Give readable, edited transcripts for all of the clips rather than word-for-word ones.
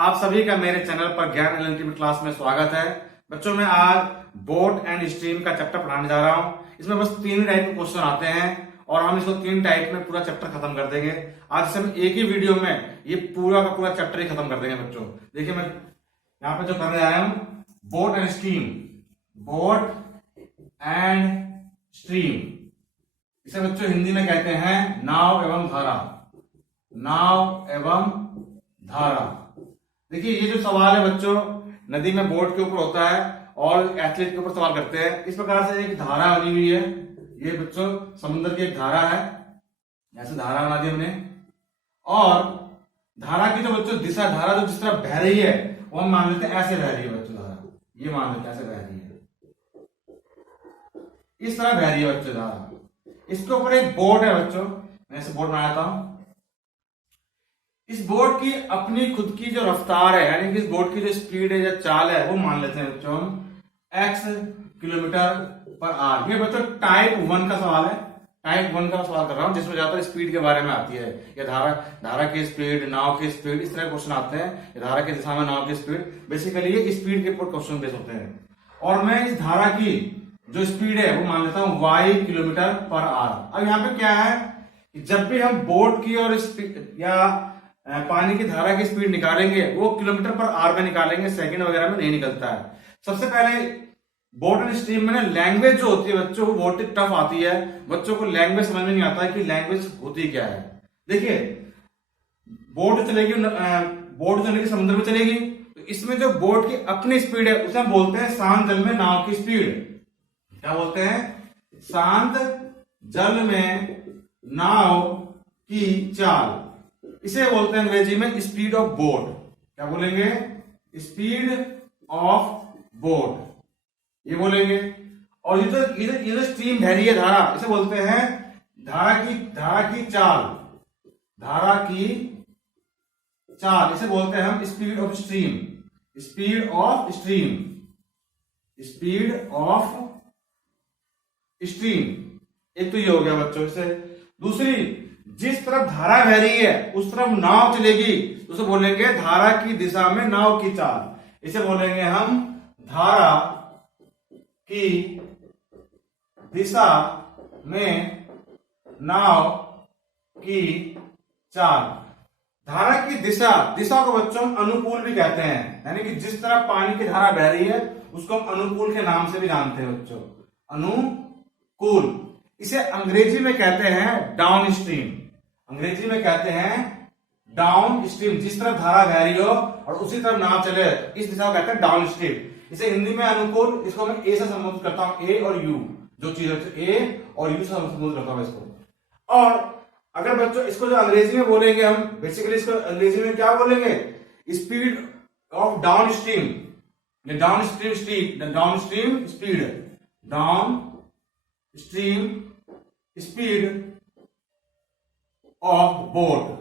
आप सभी का मेरे चैनल पर ज्ञान एलएनटी क्लास में स्वागत है। बच्चों मैं आज बोट एंड स्ट्रीम का चैप्टर पढ़ाने जा रहा हूं। इसमें बस 3 टाइप के क्वेश्चन आते हैं और हम इसको 3 टाइप में पूरा चैप्टर खत्म कर देंगे। आज से हम एक ही वीडियो में ये पूरा का पूरा चैप्टर ही खत्म कर देंगे। बच्चों देखिए मैं यहाँ पे जो करने आया हूं, boat and stream, boat and stream, इसे बच्चों हिंदी में कहते हैं नाव एवं धारा। नाव एवं धारा। देखिए ये जो सवाल है बच्चों, नदी में बोट के ऊपर होता है और एथलीट के ऊपर सवाल करते हैं। इस प्रकार से एक धारा बनी हुई है। ये बच्चों समुद्र की एक धारा है, ऐसे धारा बना दी हमने। और धारा की जो बच्चों दिशा, धारा जो जिस तरह बह रही है वो हम मान लेते हैं ऐसे बह रही है बच्चों धारा। ये मान लेते हैं ऐसे बह रही है, इस तरह बह रही है बच्चों धारा। इसके ऊपर एक बोट है बच्चों, मैं ऐसे बोट बनाया था। इस बोट की अपनी खुद की जो रफ्तार है, यानी कि इस बोट की जो स्पीड है या चाल है, वो मान लेते हैं बच्चों हम x किलोमीटर पर आवर। ये बच्चों टाइप 1 का सवाल है। टाइप 1 का सवाल कर रहा हूं जिसमें ज्यादातर स्पीड के बारे में आती है। या धारा की स्पीड, नाव की स्पीड, इस तरह के क्वेश्चन आते हैं। धारा की दिशा में नाव की स्पीड, बेसिकली ये स्पीड के ऊपर क्वेश्चन बेस होते हैं। और मैं इस धारा की जो स्पीड है वो मान लेता हूं y किलोमीटर पर आवर। अब यहाँ पे क्या है कि जब भी हम बोट की और या पानी की धारा की स्पीड निकालेंगे वो किलोमीटर पर आवर में निकालेंगे, सेकंड वगैरह में नहीं निकलता है। सबसे पहले बोट एंड स्ट्रीम में ना लैंग्वेज जो होती है बच्चों वो बहुत ही टफ आती है। बच्चों को लैंग्वेज समझ में नहीं आता है कि लैंग्वेज होती क्या है। देखिए बोट चलेगी, बोट चलेगी समुद्र में चलेगी, तो इसमें जो बोट की अपनी स्पीड है उसे हम बोलते हैं शांत जल में नाव की स्पीड। क्या बोलते हैं? शांत जल में नाव की चाल। इसे बोलते हैं अंग्रेजी में स्पीड ऑफ बोट। क्या बोलेंगे? स्पीड ऑफ बोट, ये बोलेंगे। और ये जो स्ट्रीम बह रही है धारा, इसे बोलते हैं धारा की चाल। धारा की चाल, इसे बोलते हैं हम speed of stream. Speed of stream, speed of stream. एक तो ये हो गया बच्चों। इसे दूसरी, जिस तरफ धारा बह रही है उस तरफ नाव चलेगी, उसे बोलेंगे धारा की दिशा में नाव की चाल। इसे बोलेंगे हम धारा की दिशा में नाव की चाल। धारा की दिशा को बच्चों हम अनुकूल भी कहते हैं, यानी कि जिस तरफ पानी की धारा बह रही है उसको हम अनुकूल के नाम से भी जानते हैं बच्चों, अनुकूल। इसे अंग्रेजी में कहते हैं डाउन स्ट्रीम। अंग्रेजी में कहते हैं डाउन स्ट्रीम। जिस तरफ धारा बह रही हो और उसी तरफ नाव चले, इस दिशा को कहते हैं डाउन स्ट्रीम। इसे हिंदी में अनुकूल, इसको मैं ए से संबोधित करता हूं। ए और यू जो चीज है, ए और यू से संबोधित करता हूं इसको। और अगर बच्चों इसको जो अंग्रेजी में बोलेंगे हम, बेसिकली इसको अंग्रेजी में क्या बोलेंगे? Speed of down stream, down stream speed, down stream speed, down stream speed of boat.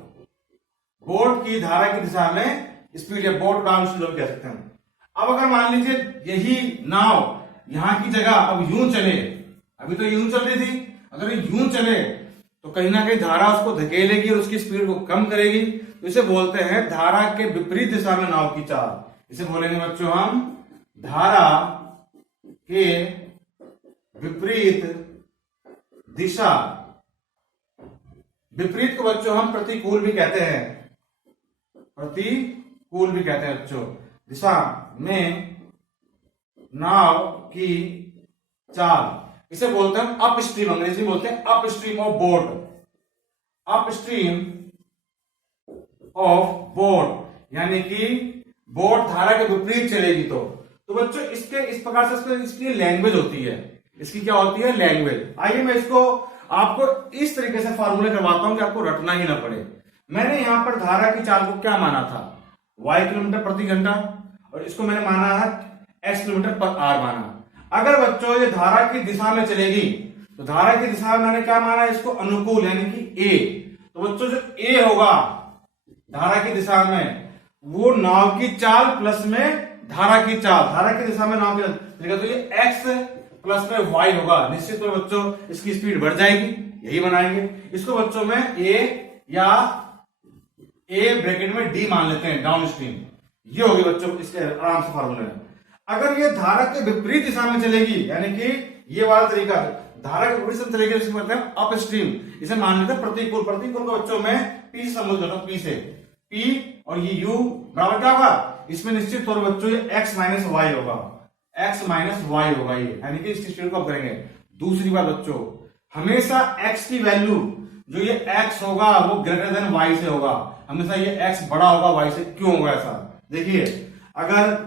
Boat की धारा की दिशा में स्पीड या बोट डाउन स्ट्रीम कह सकते हैं। अब अगर मान लीजिए यही नाव यहां की जगह अब यूं चले, अभी तो यूं चल रही थी, अगर यूं चले तो कहीं ना कहीं धारा उसको धकेलेगी और उसकी स्पीड को कम करेगी। तो इसे बोलते हैं धारा के विपरीत दिशा में नाव की चाल। इसे बोलेंगे बच्चों हम धारा के विपरीत दिशा। विपरीत को बच्चों हम प्रतिकूल भी कहते हैं, प्रतिकूल भी कहते हैं बच्चों। दिशा में नाव की चाल, इसे बोलते हैं अप स्ट्रीम। अंग्रेजी में बोलते हैं up stream of boat, up stream of boat, यानी कि बोट धारा के विपरीत चलेगी। तो बच्चों इसके इस प्रकार से इसकी लैंग्वेज होती है। इसकी क्या होती है? लैंग्वेज। आइए मैं इसको आपको इस तरीके से फॉर्मूले करवाता हूं कि आपको रटना ही ना पड़े। मैंने यहां पर धारा की चाल को क्या माना था? y किलोमीटर प्रति घंटा, और इसको मैंने माना है x किलोमीटर पर आवर माना। अगर बच्चों ये धारा की दिशा में चलेगी तो धारा की दिशा में मैंने क्या माना? इसको अनुकूल, यानी कि a। तो बच्चों जो a होगा धारा की दिशा में, वो नाव की चाल प्लस में धारा की चाल। धारा की दिशा में नाव की चाल, तो ये x प्लस में y होगा। निश्चित में बच्चों इसकी स्पीड बढ़ जाएगी, यही बनाएंगे इसको बच्चों में a या ए ब्रैकेट में डी मान लेते हैं, डाउन स्ट्रीम। ये होगी बच्चों इसके आराम से फार्मूले में। अगर ये धारा के विपरीत दिशा में चलेगी, यानी कि ये वाला तरीका धारा के विपरीत दिशा में चलेगी, इसको मतलब है अप स्ट्रीम। इसे मान लेते हैं प्रतिकूल। प्रतिकूल को बच्चों में पी से संबोधित करता हूं, पी से। पी और ये यू बराबर क्या होगा, इसमें निश्चित तौर पर बच्चों ये एक्स माइनस वाई होगा, एक्स माइनस वाई होगा ये, यानी कि इसकी स्पीड को करेंगे। दूसरी बात बच्चों, हमेशा एक्स की वैल्यू जो ये एक्स होगा वो ग्रेटर देन वाई से होगा, हमेशा ये एक्स बड़ा होगा वाई से। क्यों होगा ऐसा, देखिए अगर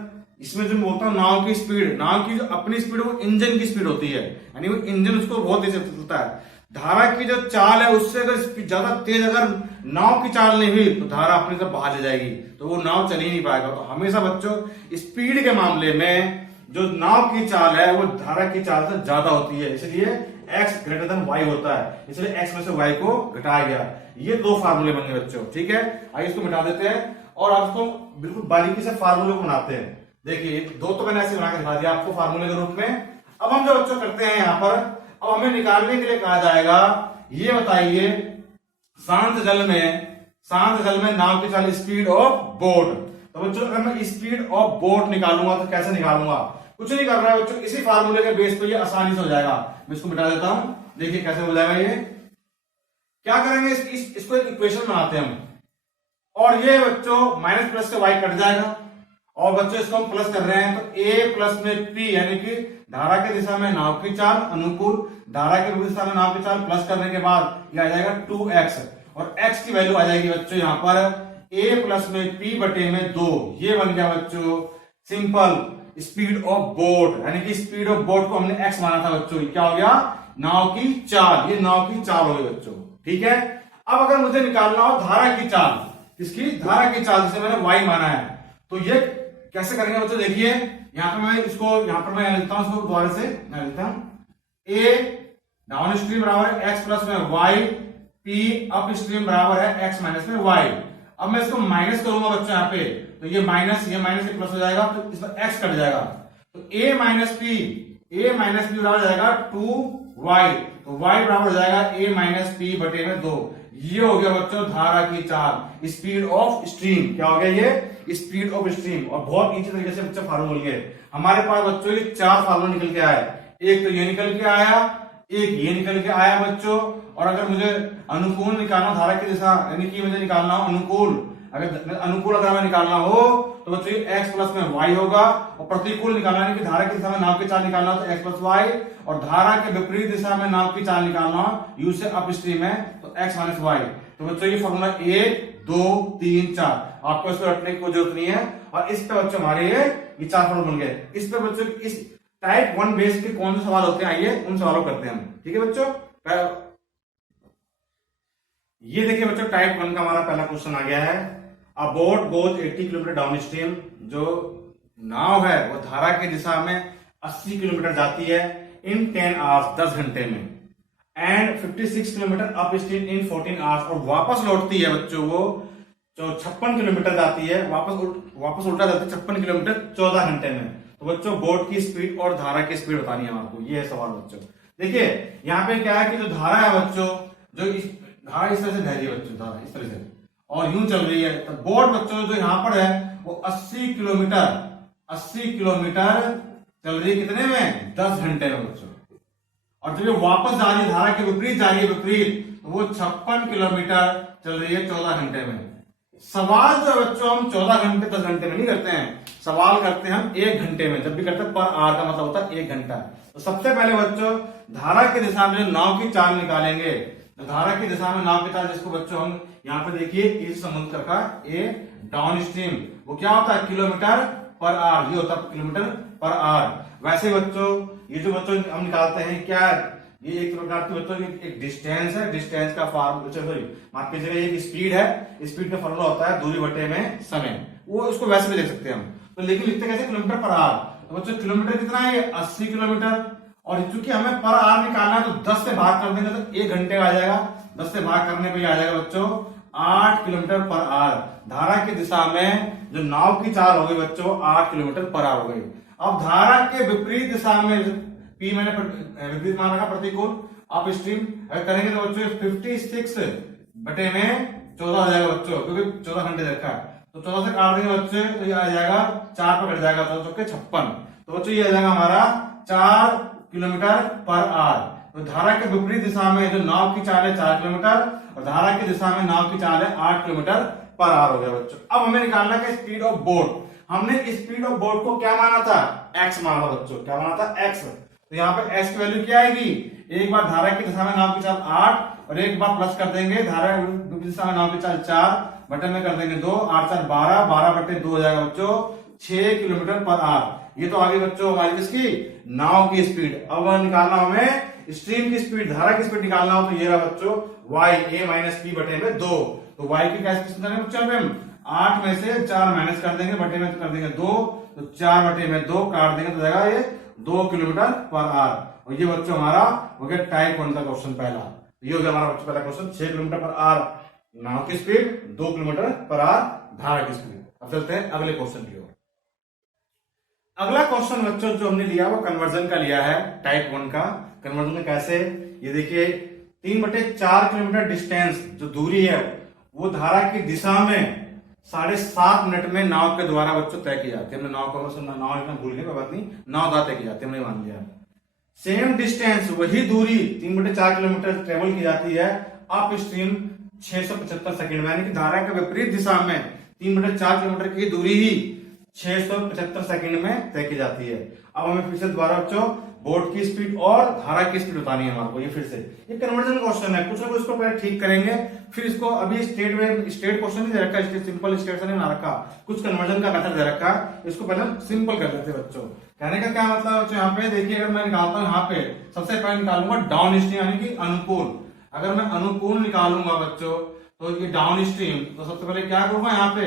इसमें जो बोलता हूं नाव की स्पीड, नाव की जो अपनी स्पीड वो इंजन की स्पीड होती है, यानी वो इंजन उसको बहुत तेज चलता है। धारा की जो चाल है उससे अगर ज्यादा तेज अगर नाव की चाल नहीं हुई तो धारा अपनी तरफ बाहर ले जाएगी, तो वो नाव चल ही नहीं पाएगा। तो हमेशा बच्चों स्पीड के मामले में जो नाव की चाल है वो धारा की चाल से ज्यादा होती है, इसलिए x ग्रेटर देन y होता है, इसलिए x में से y को घटाया गया। ये दो फार्मूले बन गए बच्चों, ठीक है। आइए इसको मिटा देते हैं और आपको बिल्कुल बारीकी से फार्मूले को बनाते हैं। देखिए दो तो मैंने ऐसे बना के दिखा दिया आपको फार्मूले के रूप में। अब हम जो बच्चों करते हैं यहाँ पर, अब हमें निकालने के लिए कहा जाएगा, ये बताइए शांत जल में नाव की चाल स्पीड ऑफ बोट। तो बच्चों अगर मैं स्पीड ऑफ बोट निकालूंगा तो कैसे निकालूंगा, कुछ नहीं कर रहा है बच्चों, इसी फार्मूले के बेस पे ये आसानी से हो जाएगा। मैं इसको मिटा देता हूं, देखिए कैसे हो जाएगा। ये क्या करेंगे, इसको एक इक्वेशन बनाते हैं हम, और ये बच्चों माइनस प्लस से y कट जाएगा, और बच्चों इसको हम प्लस कर रहे हैं तो a प्लस में p, यानी कि धारा की दिशा में नाव की चाल अनुकूल, धारा के विपरीत दिशा में नाव की चाल प्लस करने के बाद ये आ जाएगा 2x, और x की वैल्यू आ जाएगी बच्चों यहाँ पर a प्लस में p बटे में 2। ये बन गया बच्चों सिंपल स्पीड ऑफ बोट, यानी कि स्पीड ऑफ बोट को हमने x माना था बच्चों, क्या हो गया नाव की चाल, ये नाव की चाल हो गई बच्चों, ठीक है। अब अगर मुझे निकालना हो धारा की चाल, किसकी, धारा की चाल जिसे मैंने y माना है, तो ये कैसे करेंगे बच्चों, देखिए यहां पर मैं इसको यहां पर मैं लिखता हूं, इसको दोबारा से मैं लिखता हूं a डाउन स्ट्रीम बराबर है x प्लस में y, p अप स्ट्रीम बराबर है x माइनस में y। अब मैं इसको माइनस करूंगा बच्चों यहाँ पे, तो ये माइनस ये प्लस हो जाएगा, तो इसमें x कट जाएगा, तो a माइनस p बराबर हो जाएगा 2y, तो y बराबर हो जाएगा a माइनस p बटे में 2। ये हो गया बच्चों धारा की चाल, स्पीड ऑफ स्ट्रीम। क्या हो गया ये, स्पीड ऑफ स्ट्रीम। और बहुत इजी तरीके से बच्चों फार्मूले हमारे पास बच्चों ये 4 फार्मूले निकल के आए, एक तो ये निकल के आया, एक ये निकल के आया बच्चों, और अगर मुझे अनुकूल निकालना धारा की दिशा, यानी कि मुझे निकालना हो अनुकूल, अगर हमें निकालना हो तो बच्चों x प्लस में y होगा, और प्रतिकूल निकालना यानी कि धारा की दिशा में नाव की चाल निकालना हो तो x प्लस y, और धारा के विपरीत दिशा में नाव की चाल निकालना हो u से अप स्ट्रीम है तो x माइनस y। तो बच्चों ये फॉर्मूला 1 2 3 4, आपको इसको रटने की कोई जरूरत नहीं है। और इस पे बच्चों हमारे ये 4 फॉर्मूले बन गए। इस पे बच्चों इस टाइप 1 बेस के कौन से सवाल होते हैं, आइए उन सवालों करते हैं हम, ठीक है बच्चों। ये देखिए बच्चों टाइप 1 का हमारा पहला क्वेश्चन आ गया है, अ boat goes 80 kilometre down stream. जो नाव है वो धारा की दिशा में 80 किलोमीटर जाती है इन 10 आवर्स, 10 घंटे में, and 56 kilometre up stream in 14 hours, और वापस लौटती है बच्चों वो जो 56 किलोमीटर जाती है, वापस उल्टा जाती है 56 किलोमीटर 14 घंटे में। तो बच्चों बोट की स्पीड और धारा की स्पीड बतानी है आपको, ये है सवाल बच्चों। देखिए यहाँ पे क्या है कि जो धारा है बच्चों, जो धारा इस तरह से बह रही है बच्चों, धारा इस तरह से और यूं चल रही है, तो बोट बच्चों जो यहाँ पर है वो 80 किलोमीटर चल रही है, कितने में, 10 घंटे में बच्चों। और जब ये वापस जा रही है धारा के विपरीत जा रही है, विपरीत, तो वो 56 किलोमीटर चल रही है 14 घंटे में। सवाल जो बच्चों हम 14 घंटे 10 घंटे में नहीं करते हैं, सवाल करते हैं हम 1 घंटे में। जब भी करते हैं पर आवर का मतलब होता है 1 घंटा। तो सबसे पहले बच्चों धारा की दिशा में जो नाव की चाल निकालेंगे, तो धारा की दिशा में नाव की चाल, जिसको बच्चों हम यहाँ पे देखिए इस संबंध का ए डाउन स्ट्रीम, वो क्या होता है किलोमीटर पर आवर, ये होता है किलोमीटर पर आवर। वैसे बच्चों ये जो बच्चों हम निकालते हैं क्या, ये एक प्रकार की बच्चों की एक डिस्टेंस है, डिस्टेंस का फॉर्मूला, माफ कीजिएगा एक स्पीड है, स्पीड का फॉर्मूला होता है दूरी बटे में समय, वो उसको वैसे भी देख सकते हैं हम। तो लेकिन लिखते कैसे, किलोमीटर पर आवर। तो बच्चों किलोमीटर कितना है, 80 किलोमीटर, और चूंकि हमें पर आवर निकालना है तो 10 से भाग कर देंगे तो 1 घंटे का आ जाएगा, 10 से भाग करने पे आ जाएगा बच्चों 8 किलोमीटर पर आवर। धारा की दिशा में जो नाव की चाल हो गई बच्चों 8 किलोमीटर पर आवर हो गई। अब धारा के विपरीत दिशा में पी मैंने विपरीत मान रखा, प्रतिकूल अप स्ट्रीम, अगर करेंगे तो बच्चों 56 बटे में 14 हो जाएगा बच्चों, क्योंकि 14 घंटे रखा है। तो 14 से काट देंगे बच्चे तो ये आ जाएगा 4 पे कट जाएगा, तो चौके 56। तो बच्चों ये आ जाएगा हमारा 4 किलोमीटर पर आवर। तो धारा के विपरीत दिशा में जो नाव की चाल है 4 किलोमीटर और धारा की दिशा में नाव की चाल है 8 किलोमीटर पर आवर हो गया बच्चों। अब हमें निकालना है स्पीड ऑफ बोट। हमने स्पीड ऑफ बोट को क्या माना था, x माना था बच्चों। क्या माना था, x। तो यहाँ पे x की वैल्यू क्या आएगी, एक बार धारा की दिशा में नाव की चाल 8 और एक बार प्लस कर देंगे धारा की दिशा में नाव की चाल 4 बटे में कर देंगे 2, 8 4 12, 12 बटे 2 हो जाएगा बच्चों 6 किलोमीटर पर आवर। ये तो आगे बच्चों हमारी किसकी, नाव की स्पीड। अब निकालना हमें स्ट्रीम की स्पीड, धारा की स्पीड निकालना हो तो ये रहा बच्चों y a माइनस p बटे में 2। तो y की क्या स्पीड करेंगे बच्चों, हम 8 में से 4 माइनस कर देंगे, बटे में कर देंगे 2, तो 4 बटे में 2 काट देंगे तो जाएगा ये 2 किलोमीटर पर आवर। और ये बच्चों हमारा हो गया टाइप 1 का क्वेश्चन पहला। ये हो गया हमारा बच्चों पहला क्वेश्चन, 6 किलोमीटर पर आवर नाव की स्पीड, 2 किलोमीटर पर आवर धारा की स्पीड। अब चलते हैं अगले क्वेश्चन की ओर। अगला क्वेश्चन बच्चों जो हमने लिया वो कन्वर्जन का लिया है, टाइप 1 का। कन्वर्जन में कैसे, ये देखिए 3/4 किलोमीटर डिस्टेंस जो दूरी है वो धारा की दिशा में 7.5 मिनट में नाव के द्वारा बच्चों तय की जाती है। हमने नाव को नाव लिखना भूल गए, कोई बात नहीं, नाव द्वारा तय की जाती है, हमने मान लिया। सेम डिस्टेंस, वही दूरी 3/4 किलोमीटर ट्रेवल की जाती है अप स्ट्रीम 675 सेकंड में, यानी कि धारा के विपरीत दिशा में 3/4 किलोमीटर की दूरी ही 675 सेकंड में तय की जाती है। अब हमें फिर से दोबारा बच्चों बोट की स्पीड और धारा की स्पीड बतानी है हमारे को। ये फिर से ये कन्वर्जन क्वेश्चन है, कुछ ना कुछ इसको पहले ठीक करेंगे, फिर इसको अभी स्टेट क्वेश्चन नहीं दे रखा, सिंपल स्टेट से नहीं बना रखा, कुछ कन्वर्जन का मेथड दे रखा, इसको पहले सिंपल कर लेते हैं बच्चों। कहने का क्या मतलब बच्चों, यहाँ पे देखिए अगर मैं निकालता हूँ, यहाँ पे सबसे पहले निकालूंगा डाउन स्ट्रीम यानी कि अनुकूल। अगर मैं अनुकूल निकालूंगा बच्चों तो ये डाउन स्ट्रीम, तो सबसे पहले क्या करूंगा, यहाँ पे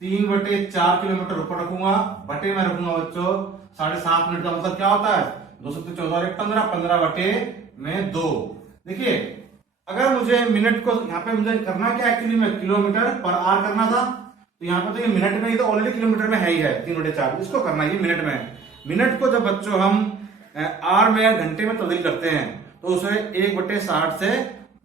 3/4 किलोमीटर ऊपर रखूंगा, बटे में रखूंगा बच्चों 7.5 मिनट का मतलब क्या होता है 214 15, 15 बटे में 2। देखिए अगर मुझे मिनट को यहाँ पे मुझे करना क्या एक्चुअली में किलोमीटर पर आवर करना था, तो यहाँ पे तो ये मिनट में ही तो ऑलरेडी किलोमीटर में है ही है 3/4, इसको करना है ये मिनट में। मिनट को जब बच्चों हम आवर में या घंटे में तब्दील करते हैं तो उसे 1/60 से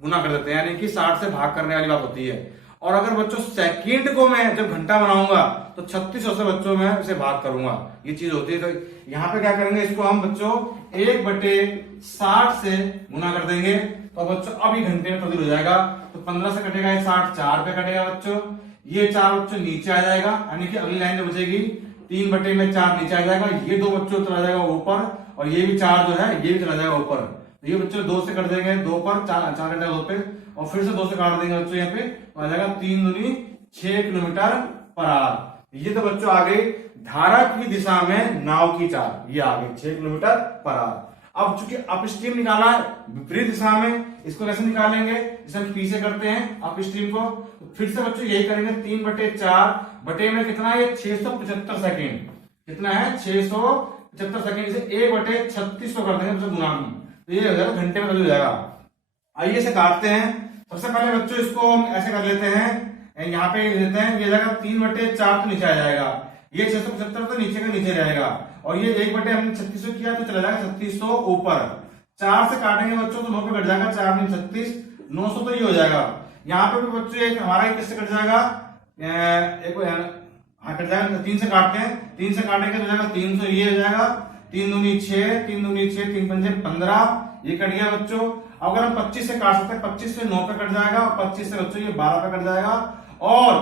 गुना कर देते हैं, यानी कि 60 से भाग करने वाली बात होती है। और अगर बच्चों सेकंड को मैं जब घंटा बनाऊंगा तो 3600 से बच्चों मैं उसे भाग करूंगा, ये चीज होती है। तो यहाँ पे क्या करेंगे, इसको हम बच्चों 1/60 से गुना कर देंगे, तो बच्चों अब ये घंटे में तब्दील हो जाएगा। तो 15 से कटेगा 60, 4 पे कटेगा बच्चों, ये 4 बच्चों नीचे आ जाएगा, यानी कि अगली लाइन जो बचेगी 3/4 नीचे आ जाएगा, ये 2 बच्चों चला जाएगा ऊपर और ये भी 4 जो है ये भी चला जाएगा ऊपर। तो ये बच्चों 2 से कट देंगे, 2 पर 4 कटेगा 2 पे, और फिर से 2 से काट देंगे बच्चों, यहाँ पे तो आ जाएगा 3 दूनी 6 किलोमीटर पर आवर। ये तो बच्चों आ गई धारा की दिशा में नाव की चाल, ये आ गई 6 किलोमीटर पर आवर। अब चूंकि अपस्ट्रीम निकाला है विपरीत दिशा में, इसको कैसे निकालेंगे, जैसे हम पीछे करते हैं अपस्ट्रीम को, तो फिर से बच्चों यही करेंगे 3/4 बटे में कितना है 675 सेकेंड, कितना है 675 सेकेंड, इसे 1/3600 कर देंगे गुना में, तो ये हो जाएगा घंटे में हो जाएगा। आइए इसे काटते हैं। सबसे पहले बच्चों इसको हम ऐसे कर लेते हैं, यहाँ पे लेते हैं, ये जाएगा 3/4 तो नीचे आ जाएगा, ये 675 तो नीचे का नीचे रहेगा, और ये 1 हमने 3600 किया तो चला जाएगा 3600 ऊपर। 4 से काटेंगे बच्चों तो 9 पे कट जाएगा, 4 में 36, 900 तो ये हो जाएगा। यहाँ पे भी बच्चों एक हमारा किससे कट जाएगा, कट जाएगा 3 से काटते हैं, 3 से काटेंगे तो जाएगा 300, ये हो जाएगा 3 दूनी 6, 3 दूनी 6, 3 पंजे 15, ये कट गया बच्चों। अगर हम 25 से काट सकते हैं, 25 से 9 पे कट जाएगा, और 25 से बच्चों ये 12 पे कट जाएगा, और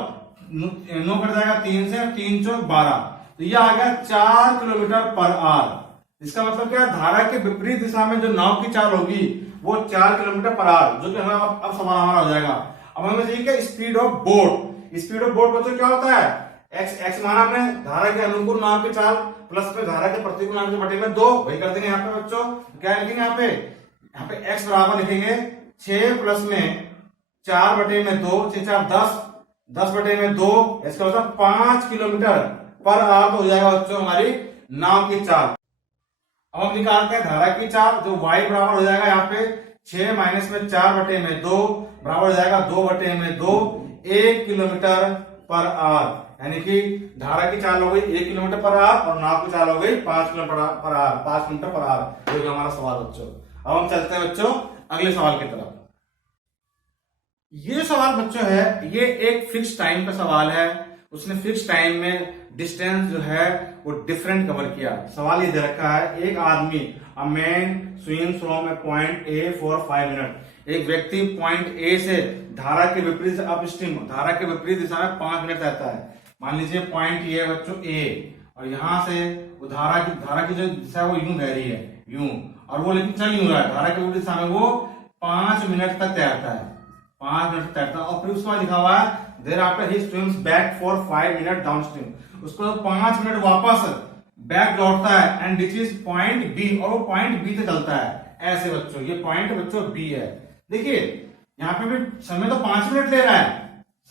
9 कट जाएगा 3 से, 3 चौक 12, तो ये आ गया 4 किलोमीटर पर आवर। इसका मतलब क्या है, धारा के विपरीत दिशा में जो नाव की चाल होगी वो 4 किलोमीटर पर आवर, जो कि हमें अब सवाल हमारा हो जाएगा। अब हमें चाहिए क्या, speed of boat. Speed of boat बच्चों क्या होता है, एक्स माना हमने धारा के अनुकूल नाव की चाल प्लस में धारा के प्रतिकूल नाव के बटे में 2, वही कर देंगे यहाँ पे बच्चों। क्या लिखेंगे यहाँ पे x बराबर लिखेंगे 6 प्लस में 4 बटे में 2, 6 4 10, 10 बटे में 2, इसका मतलब 5 किलोमीटर पर आवर हो जाएगा बच्चों हमारी नाव की चाल। अब हम निकालते हैं धारा की चाल, जो y बराबर हो जाएगा यहाँ पे 6 माइनस में 4 बटे में 2 बराबर हो जाएगा 2 बटे में 2, 1 किलोमीटर पर आवर, यानी कि धारा की चाल हो गई 1 किलोमीटर पर आवर और नाव की चाल हो गई 5 kilometre per our, 5 kilometre per our. ये हमारा सवाल बच्चों। अब हम चलते हैं बच्चों अगले सवाल की तरफ। ये सवाल बच्चों है, ये एक फिक्स टाइम का सवाल है, उसने फिक्स टाइम में डिस्टेंस जो है वो डिफरेंट कवर किया। सवाल ये दे रखा है, एक आदमी a man swim from A point A for 5 minute. एक व्यक्ति पॉइंट ए से धारा के विपरीत अपस्ट्रीम, धारा के विपरीत दिशा में 5 मिनट रहता है। मान लीजिए पॉइंट ये है बच्चों ए, और यहां से वो धारा की जो दिशा है वो यूं बह रही है, यूं, और वो लेकिन चल यूं रहा है, धारा के विपरीत दिशा में वो 5 मिनट तक तैरता है, 5 मिनट तैरता है। और फिर उसके बाद लिखा हुआ है thereafter he swims back for 5 minute downstream. उसको 5 मिनट वापस बैक लौटता है एंड रीचेस पॉइंट बी, और वो पॉइंट बी तक चलता है। ऐसे बच्चों, ये पॉइंट बच्चों बी है। देखिए यहाँ पे भी समय तो 5 मिनट ले रहा है,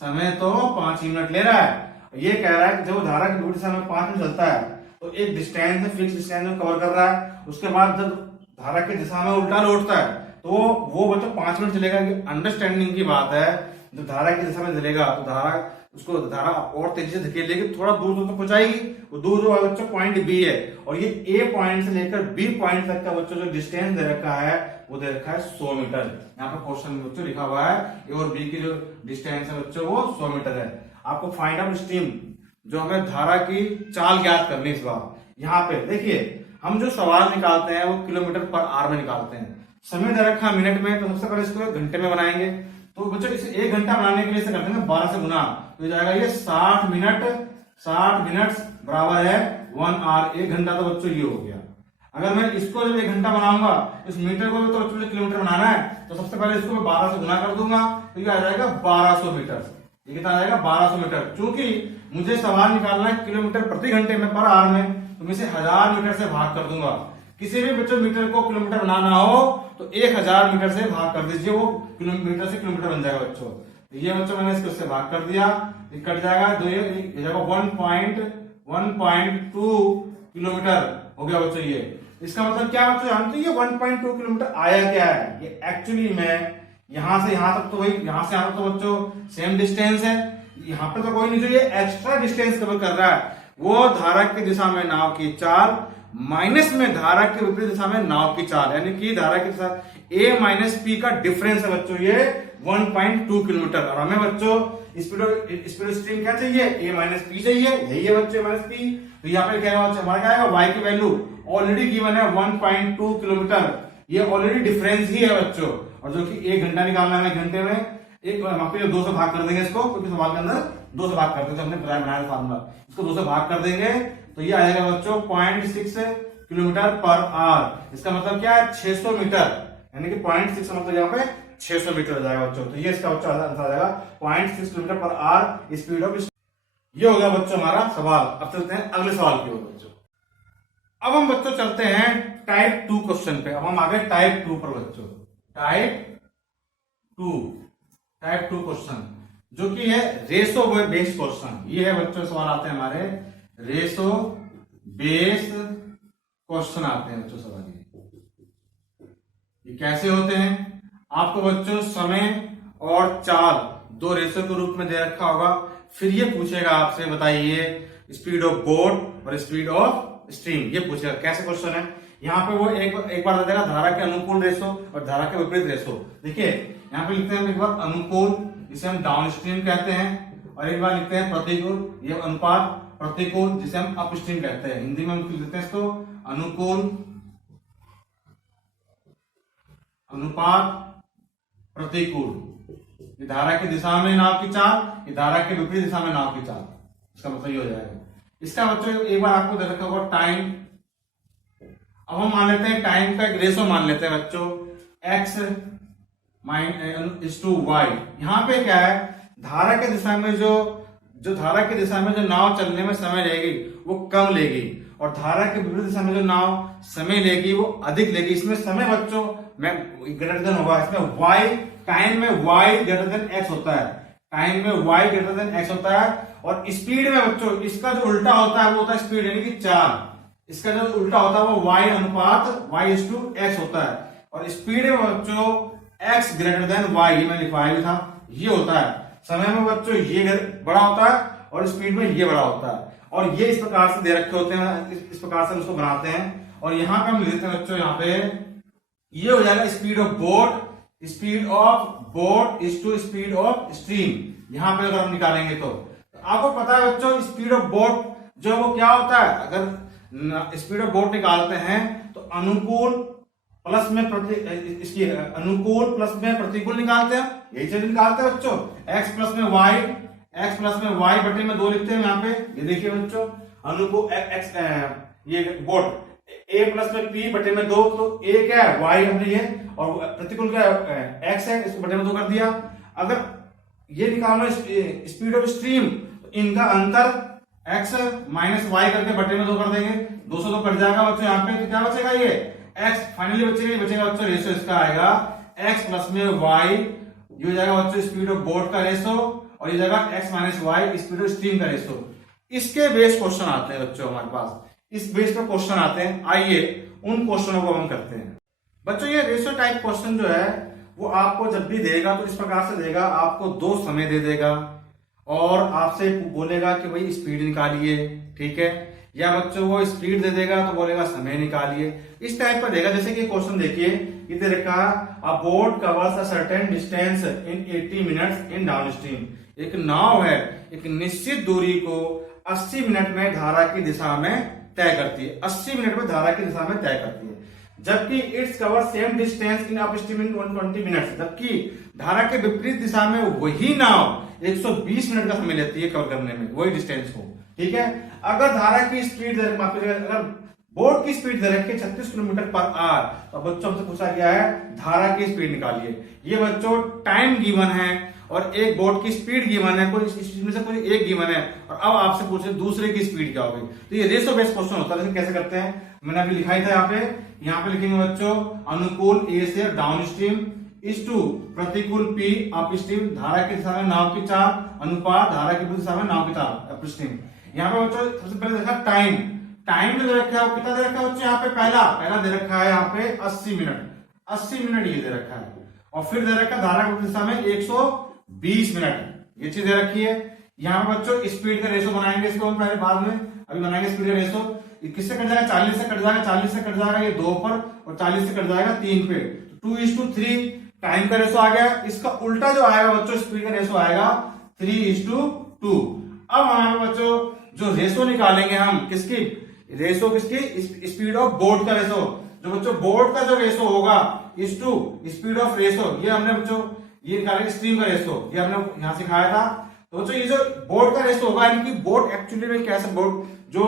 समय तो 5 मिनट ले रहा है। ये कह रहा है कि जब धारा की विपरीत दिशा में 5 मिनट चलता है तो एक डिस्टेंस है, फिक्स डिस्टेंस में कवर कर रहा है। उसके बाद जब धारा की दिशा में उल्टा लौटता है तो वो बच्चों 5 मिनट चलेगा। अंडरस्टैंडिंग की बात है, जब धारा की दिशा में चलेगा तो धारा और तेजी से धकेलेगी, थोड़ा दूर दूर तक पहुंचाएगी। वो दूर जो बच्चों पॉइंट बी है, और ये ए पॉइंट से लेकर बी पॉइंट तक का बच्चों जो डिस्टेंस दे रखा है वो दे रखा है 100 मीटर। यहाँ पे क्वेश्चन में बच्चों लिखा हुआ है ए और बी की जो डिस्टेंस है बच्चों वो 100 मीटर है। आपको फाइंड आउट स्ट्रीम, जो हमें धारा की चाल ज्ञात करनी इस बार। यहाँ पे देखिए हम जो सवाल निकालते हैं वो किलोमीटर पर आवर में निकालते हैं। समय दे रखा मिनट में, तो सबसे पहले इसको घंटे में बनाएंगे। तो बच्चों इसे 1 घंटा बनाने के लिए इसे करते हैं 12 से गुना, तो जाएगा ये 60 मिनट बराबर है 1 आवर। 1 घंटा तो बच्चों ये हो गया। अगर मैं इसको जब 1 घंटा बनाऊंगा, इस मीटर को तो बच्चों किलोमीटर बनाना है, तो सबसे पहले इसको मैं 12 से गुना कर दूंगा, तो ये आ जाएगा 1200 मीटर। ये कितना आ जाएगा 1200 मीटर। चूंकि मुझे सवाल निकालना है किलोमीटर प्रति घंटे में पर आवर में, तो मैं इसे 1000 मीटर से भाग कर दूंगा। किसी भी बच्चों मीटर को किलोमीटर बनाना हो तो 1000 मीटर से भाग कर दीजिए, वो किलोमीटर से किलोमीटर बन जाएगा बच्चों। तो ये बच्चों मैंने इसको इससे भाग कर दिया, कट जाएगा 1.2 किलोमीटर हो गया बच्चों। ये इसका मतलब क्या बच्चों जानते हैं, ये 1.2 किलोमीटर आया क्या है? ये एक्चुअली में यहां से यहां तक तो वही, यहां से यहां तक तो बच्चों सेम डिस्टेंस है। यहां पे तो कोई नहीं, जो ये एक्स्ट्रा डिस्टेंस कवर कर रहा है वो धारा की दिशा में नाव की चाल माइनस में धारा के विपरीत दिशा में नाव की चाल, यानी कि धारा की दिशा a माइनस पी का डिफरेंस है बच्चों ये 1.2 किलोमीटर। और हमें बच्चों स्पीड स्ट्रीम क्या चाहिए? a माइनस पी चाहिए, यही है बच्चों माइनस पी। तो यहाँ पे क्या हमारा क्या आएगा, y की वैल्यू ऑलरेडी गिवन है 1.2 किलोमीटर, ये ऑलरेडी डिफरेंस ही है बच्चों। और जो कि 1 घंटा निकालना है, घंटे में एक 2 से भाग कर देंगे इसको, क्योंकि सवाल के अंदर 2 से भाग करते थे हमने बनाया फार्मूला, इसको 2 से भाग कर देंगे तो ये आएगा बच्चों 0.6 किलोमीटर पर आवर। इसका मतलब क्या है 600 मीटर, यानी कि 0.6 का मतलब यहाँ पे 600 मीटर हो जाएगा बच्चों। तो ये इसका बच्चों आंसर आ जाएगा 0.6 kilometre per our speed of. ये हो गया बच्चों हमारा सवाल। अब चलते हैं अगले सवाल की ओर बच्चों। अब हम बच्चों चलते हैं टाइप 2 क्वेश्चन पे। अब हम आ गए टाइप 2 पर बच्चों। टाइप 2 क्वेश्चन जो कि है रेशो बेस्ड क्वेश्चन। ये है बच्चों सवाल आते हैं हमारे रेशो बेस्ड क्वेश्चन आते हैं बच्चों सवाल। ये कैसे होते हैं? आपको बच्चों समय और चाल 2 रेशो के रूप में दे रखा होगा, फिर ये पूछेगा आपसे बताइए स्पीड ऑफ बोट और स्पीड ऑफ स्ट्रीम। ये पूछेगा कैसे क्वेश्चन है। यहाँ पे वो एक बार देगा धारा के अनुकूल रेशो और धारा के विपरीत रेशो। देखिए यहाँ पे लिखते हैं एक बार अनुकूल, जिसे हम डाउन स्ट्रीम कहते हैं, और एक बार लिखते हैं प्रतिकूल, ये अनुपात प्रतिकूल, जिसे हम अपस्ट्रीम कहते हैं। हिंदी में हम लिखते हैं इसको अनुकूल अनुपात प्रतिकूल। ये धारा की दिशा में नाव की चाल, ये धारा के विपरीत दिशा में नाव की चाल। इसका मतलब ये हो जाएगा। इसका बच्चों एक बार आपको दे रखा होगा टाइम। अब हम मान लेते हैं टाइम का एक रेशो मान लेते हैं बच्चों x इज टू y। यहाँ पे क्या है, धारा के दिशा में जो धारा की दिशा में जो नाव चलने में समय लेगी वो कम लेगी, और धारा के विपरीत दिशा में जो नाव समय लेगी वो अधिक लेगी। इसमें समय बच्चों में ग्रेटर देन होगा, इसमें y टाइम में y ग्रेटर देन x होता है, टाइम में y ग्रेटर देन x होता है। और स्पीड में बच्चों इसका जो उल्टा होता है वो होता है स्पीड, यानी कि चाल। इसका जो उल्टा होता है वो y अनुपात y इज टू x होता है। और स्पीड में बच्चों x ग्रेटर देन y, ये मैंने लिखवाया भी था, ये होता है। समय में बच्चों ये बड़ा होता है और स्पीड में ये बड़ा होता है। और ये इस प्रकार से दे रखे होते हैं, इस प्रकार से हम उसको बनाते हैं। और यहाँ पे हम लिखते हैं बच्चों, यहाँ पे ये हो जाएगा speed of boat is to speed of stream. यहाँ पे अगर हम निकालेंगे तो आपको पता है बच्चों स्पीड ऑफ बोट जो वो क्या होता है, अगर स्पीड ऑफ बोट निकालते हैं तो अनुकूल प्लस में इसकी अनुकूल प्लस में प्रतिकूल निकालते हैं, यही चीज निकालते हैं बच्चों। x प्लस में y बटे में 2 लिखते हैं यहाँ पे, ये देखिए बच्चों अनुकूल x ये बोट a प्लस में p बटे में 2, तो a क्या है y हमने ये, और प्रतिकूल क्या है x है, इसको बटे में 2 कर दिया। अगर ये निकालना स्पीड ऑफ स्ट्रीम तो इनका अंतर x माइनस y करके बटे में 2 कर देंगे, 2 से 2 कट जाएगा बच्चों यहाँ पे, तो क्या बचेगा ये x फाइनली बचेगा बच्चों रेशो इसका आएगा x प्लस में y, ये हो जाएगा बच्चों स्पीड ऑफ बोट का रेशो, और ये जाएगा x minus y speed of stream का रेशो। इसके बेस क्वेश्चन आते हैं बच्चों हमारे पास, इस बेस पर क्वेश्चन आते हैं, आइए उन क्वेश्चनों को हम करते हैं। बच्चों ये रेशो टाइप क्वेश्चन जो है वो आपको जब भी देगा तो इस प्रकार से देगा, आपको 2 समय दे देगा और आपसे बोलेगा कि भाई स्पीड निकालिए, ठीक है, या बच्चों वो स्पीड दे देगा तो बोलेगा समय निकालिए, इस टाइप का देगा। जैसे कि क्वेश्चन देखिए, ये दे रखा अ boat covers a certain distance in 80 minutes in down stream. एक नाव है एक निश्चित दूरी को 80 मिनट में धारा की दिशा में तय करती है, 80 मिनट में धारा की दिशा में तय करती है, जबकि its cover same distance in upstream in 120 minutes, जबकि धारा के विपरीत दिशा में वही नाव 120 मिनट का समय लेती है कवर करने में वही डिस्टेंस को, ठीक है। अगर धारा की स्पीड अगर बोट की स्पीड दे रखी है 36 किलोमीटर पर आवर, तो बच्चों से पूछा गया है धारा की स्पीड निकालिए। ये बच्चों टाइम गिवन है और एक बोट की स्पीड गिवन है, कोई इसमें से कोई एक गिवन है, और अब आपसे पूछे दूसरे की स्पीड क्या होगी, तो ये रेशो बेस्ड क्वेश्चन होता है। कैसे करते हैं मैंने अभी लिखा ही था यहाँ पे लिखेंगे बच्चों अनुकूल ए से डाउन स्ट्रीम इस टू प्रतिकूल पी अप स्ट्रीम, धारा की दिशा में नाव की चाल अनुपात धारा की दिशा में नाव की चाल अप स्ट्रीम। यहाँ पे बच्चों सबसे पहले देखा टाइम जो दे रखा है वो कितना दे रखा है बच्चों, यहाँ पे पहला दे रखा है यहाँ पे 80 मिनट ये दे रखा है, और फिर दे रखा है धारा की दिशा में 120 मिनट, ये चीज दे रखी है। यहाँ पे बच्चों स्पीड का रेशो बनाएंगे, इसको हम पहले बाद में अभी बनाएंगे स्पीड का रेशो। किससे कट जाएगा 40 से कट जाएगा, 40 से कट जाएगा ये 2 पर, और 40 से कट जाएगा 3 पे, 2:3 टाइम का रेशो आ गया। इसका उल्टा जो आएगा बच्चों स्पीड का रेशो आएगा 3:2। अब हमारे बच्चों जो रेशो निकालेंगे हम किसकी रेशो, किसकी स्पीड ऑफ बोट का रेशो, जो बच्चों बोट का जो रेशो होगा इस टू स्पीड ऑफ रेशो, ये हमने बच्चों ये निकालेंगे स्ट्रीम का रेशो, ये हमने यहां सिखाया था। तो बच्चों ये जो बोट का रेशो होगा यानी कि बोट एक्चुअली में कैसे जो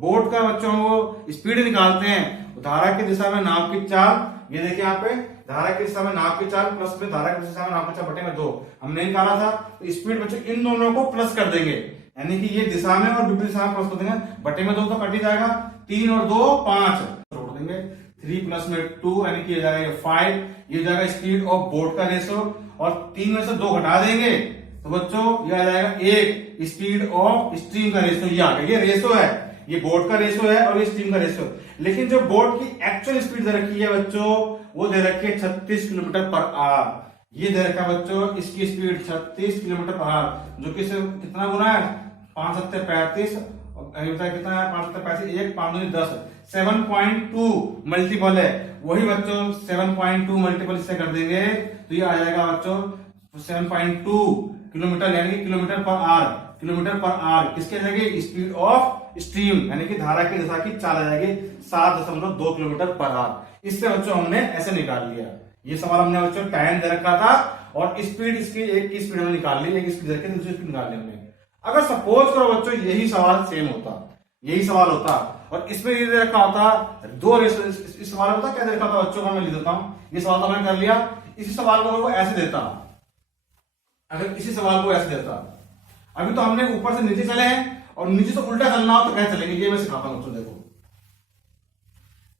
बोट का बच्चों वो स्पीड निकालते हैं धारा की दिशा में नाव की चाल, ये देखिए यहाँ पे धारा की दिशा में नाव की चाल प्लस में धारा की दिशा में नाव की चाल बटे में 2 हमने निकाला था। तो स्पीड बच्चों इन दोनों को प्लस कर देंगे, यानी कि ये दिशा में और विपरीत दिशा में प्लस कर देंगे, बटे में 2 तो कट ही जाएगा, 3 और 2 5 छोड़ देंगे, 3 प्लस में 2 यानी कि ये जाएगा 5, ये जाएगा स्पीड ऑफ बोट का रेशो, और 3 में से 2 घटा देंगे तो बच्चों ये आ जाएगा 1 स्पीड ऑफ स्ट्रीम का रेशो, ये आ गया। ये रेशो है, ये बोट का रेशो है और ये स्ट्रीम का रेशो। लेकिन जो बोट की एक्चुअल स्पीड दे रखी है बच्चों वो दे रखी है 36 किलोमीटर पर आवर, ये दे रखा है बच्चों इसकी स्पीड 36 किलोमीटर पर आवर, जो कि कितना गुना है 5 7 35, कितना है 5 7 35 1 5 2 10 7.2 मल्टीपल है, वही बच्चों 7.2 मल्टीपल इससे कर देंगे तो ये आ जाएगा बच्चों 7.2 किलोमीटर, यानी कि किलोमीटर पर आवर किसके जाएगी स्पीड ऑफ स्ट्रीम, यानी कि धारा की दिशा की चाल आ जाएगी 7.2 किलोमीटर पर आवर। इससे बच्चों हमने ऐसे निकाल लिया। ये सवाल हमने बच्चों टाइम दे रखा था और स्पीड इसकी एक की स्पीड में निकाल ली, एक स्पीड रखी दूसरी स्पीड निकाल ली हमने। अगर सपोज करो बच्चों यही सवाल सेम होता, यही सवाल होता और इसमें ये दे रखा होता 2 रेशो, इस सवाल में क्या दे रखा था बच्चों का मैं लिख देता हूं, ये सवाल तो मैंने कर लिया। इसी सवाल को वो ऐसे देता, अगर इसी सवाल को ऐसे देता, अभी तो हमने ऊपर से नीचे चले हैं और नीचे से उल्टा चलना हो तो कैसे चलेंगे ये मैं सिखाता हूं। देखो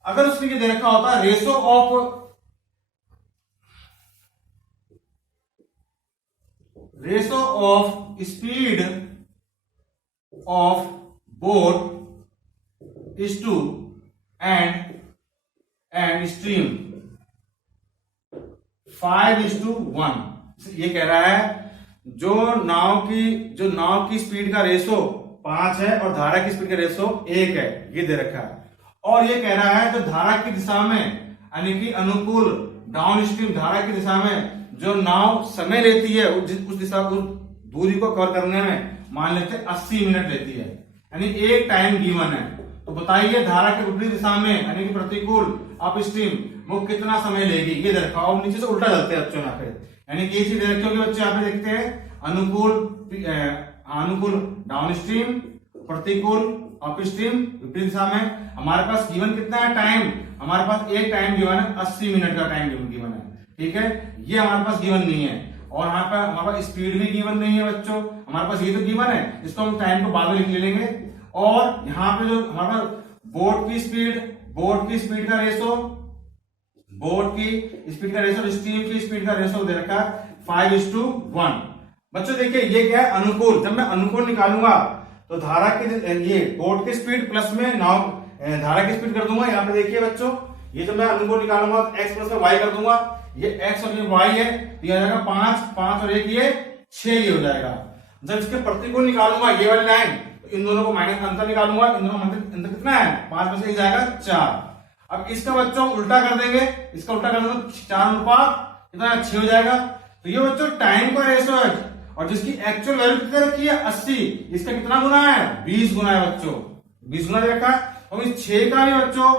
अगर उसमें ये दे रखा होता ratio of speed of boat is to and stream 5:1, ये कह रहा है जो नाव की स्पीड का रेशो 5 है और धारा की स्पीड का रेशो 1 है, ये दे रखा है। और ये कह रहा है जो धारा की दिशा में यानी कि अनुकूल डाउन स्ट्रीम धारा की दिशा में जो नाव समय लेती है उस दिशा दूरी को कवर करने में मान लेते हैं 80 मिनट लेती है, यानी एक टाइम गिवन है। तो बताइए धारा के विपरीत दिशा में यानी कि प्रतिकूल अपस्ट्रीम वो कितना समय लेगी, ये दे रखा। और नीचे से उल्टा चलते हैं बच्चों यहाँ पे, यानी कि ये चीज दे रखी होगी बच्चे। यहाँ पे देखते हैं अनुकूल डाउनस्ट्रीम, प्रतिकूल अपस्ट्रीम, विपरीत दिशा में। हमारे पास गिवन कितना है टाइम, हमारे पास एक टाइम गिवन है 80 मिनट का टाइम गिवन है, ठीक है। ये हमारे पास गिवन नहीं है, और यहाँ पर हमारे पास स्पीड भी गिवन नहीं है बच्चों। हमारे पास ये तो गिवन है, इसको हम टाइम को बाद में लिख लेंगे। और यहाँ पे जो हमारे पास बोट की स्पीड का रेशो, स्टीम की स्पीड का रेशो दे रखा है 5:1। बच्चों देखिए ये क्या है, अनुकूल। जब मैं अनुकूल निकालूंगा तो धारा की ये बोट की स्पीड प्लस में नाव धारा की स्पीड कर दूंगा। यहाँ पे देखिए बच्चों, ये जब मैं अनुकूल निकालूंगा तो x प्लस में y कर दूंगा। ये x और ये y है, तो ये आ जाएगा 5 और 1 ये 6 ये हो जाएगा। जब इसके प्रतिकूल निकालूंगा ये वाली लाइन, तो इन दोनों को माइनस अंतर निकालूंगा, इन दोनों अंतर कितना है 5 में से 1 जाएगा 4। अब इसका बच्चों उल्टा कर देंगे, इसका उल्टा कर देंगे 4 कितना 6 हो जाएगा। तो ये बच्चों टाइम का रेशो है, और जिसकी एक्चुअल वैल्यू कितनी रखी है 80, इसका कितना गुना है 20 गुना है बच्चों, 20 गुना दे रखा है। और इस 6 का भी बच्चों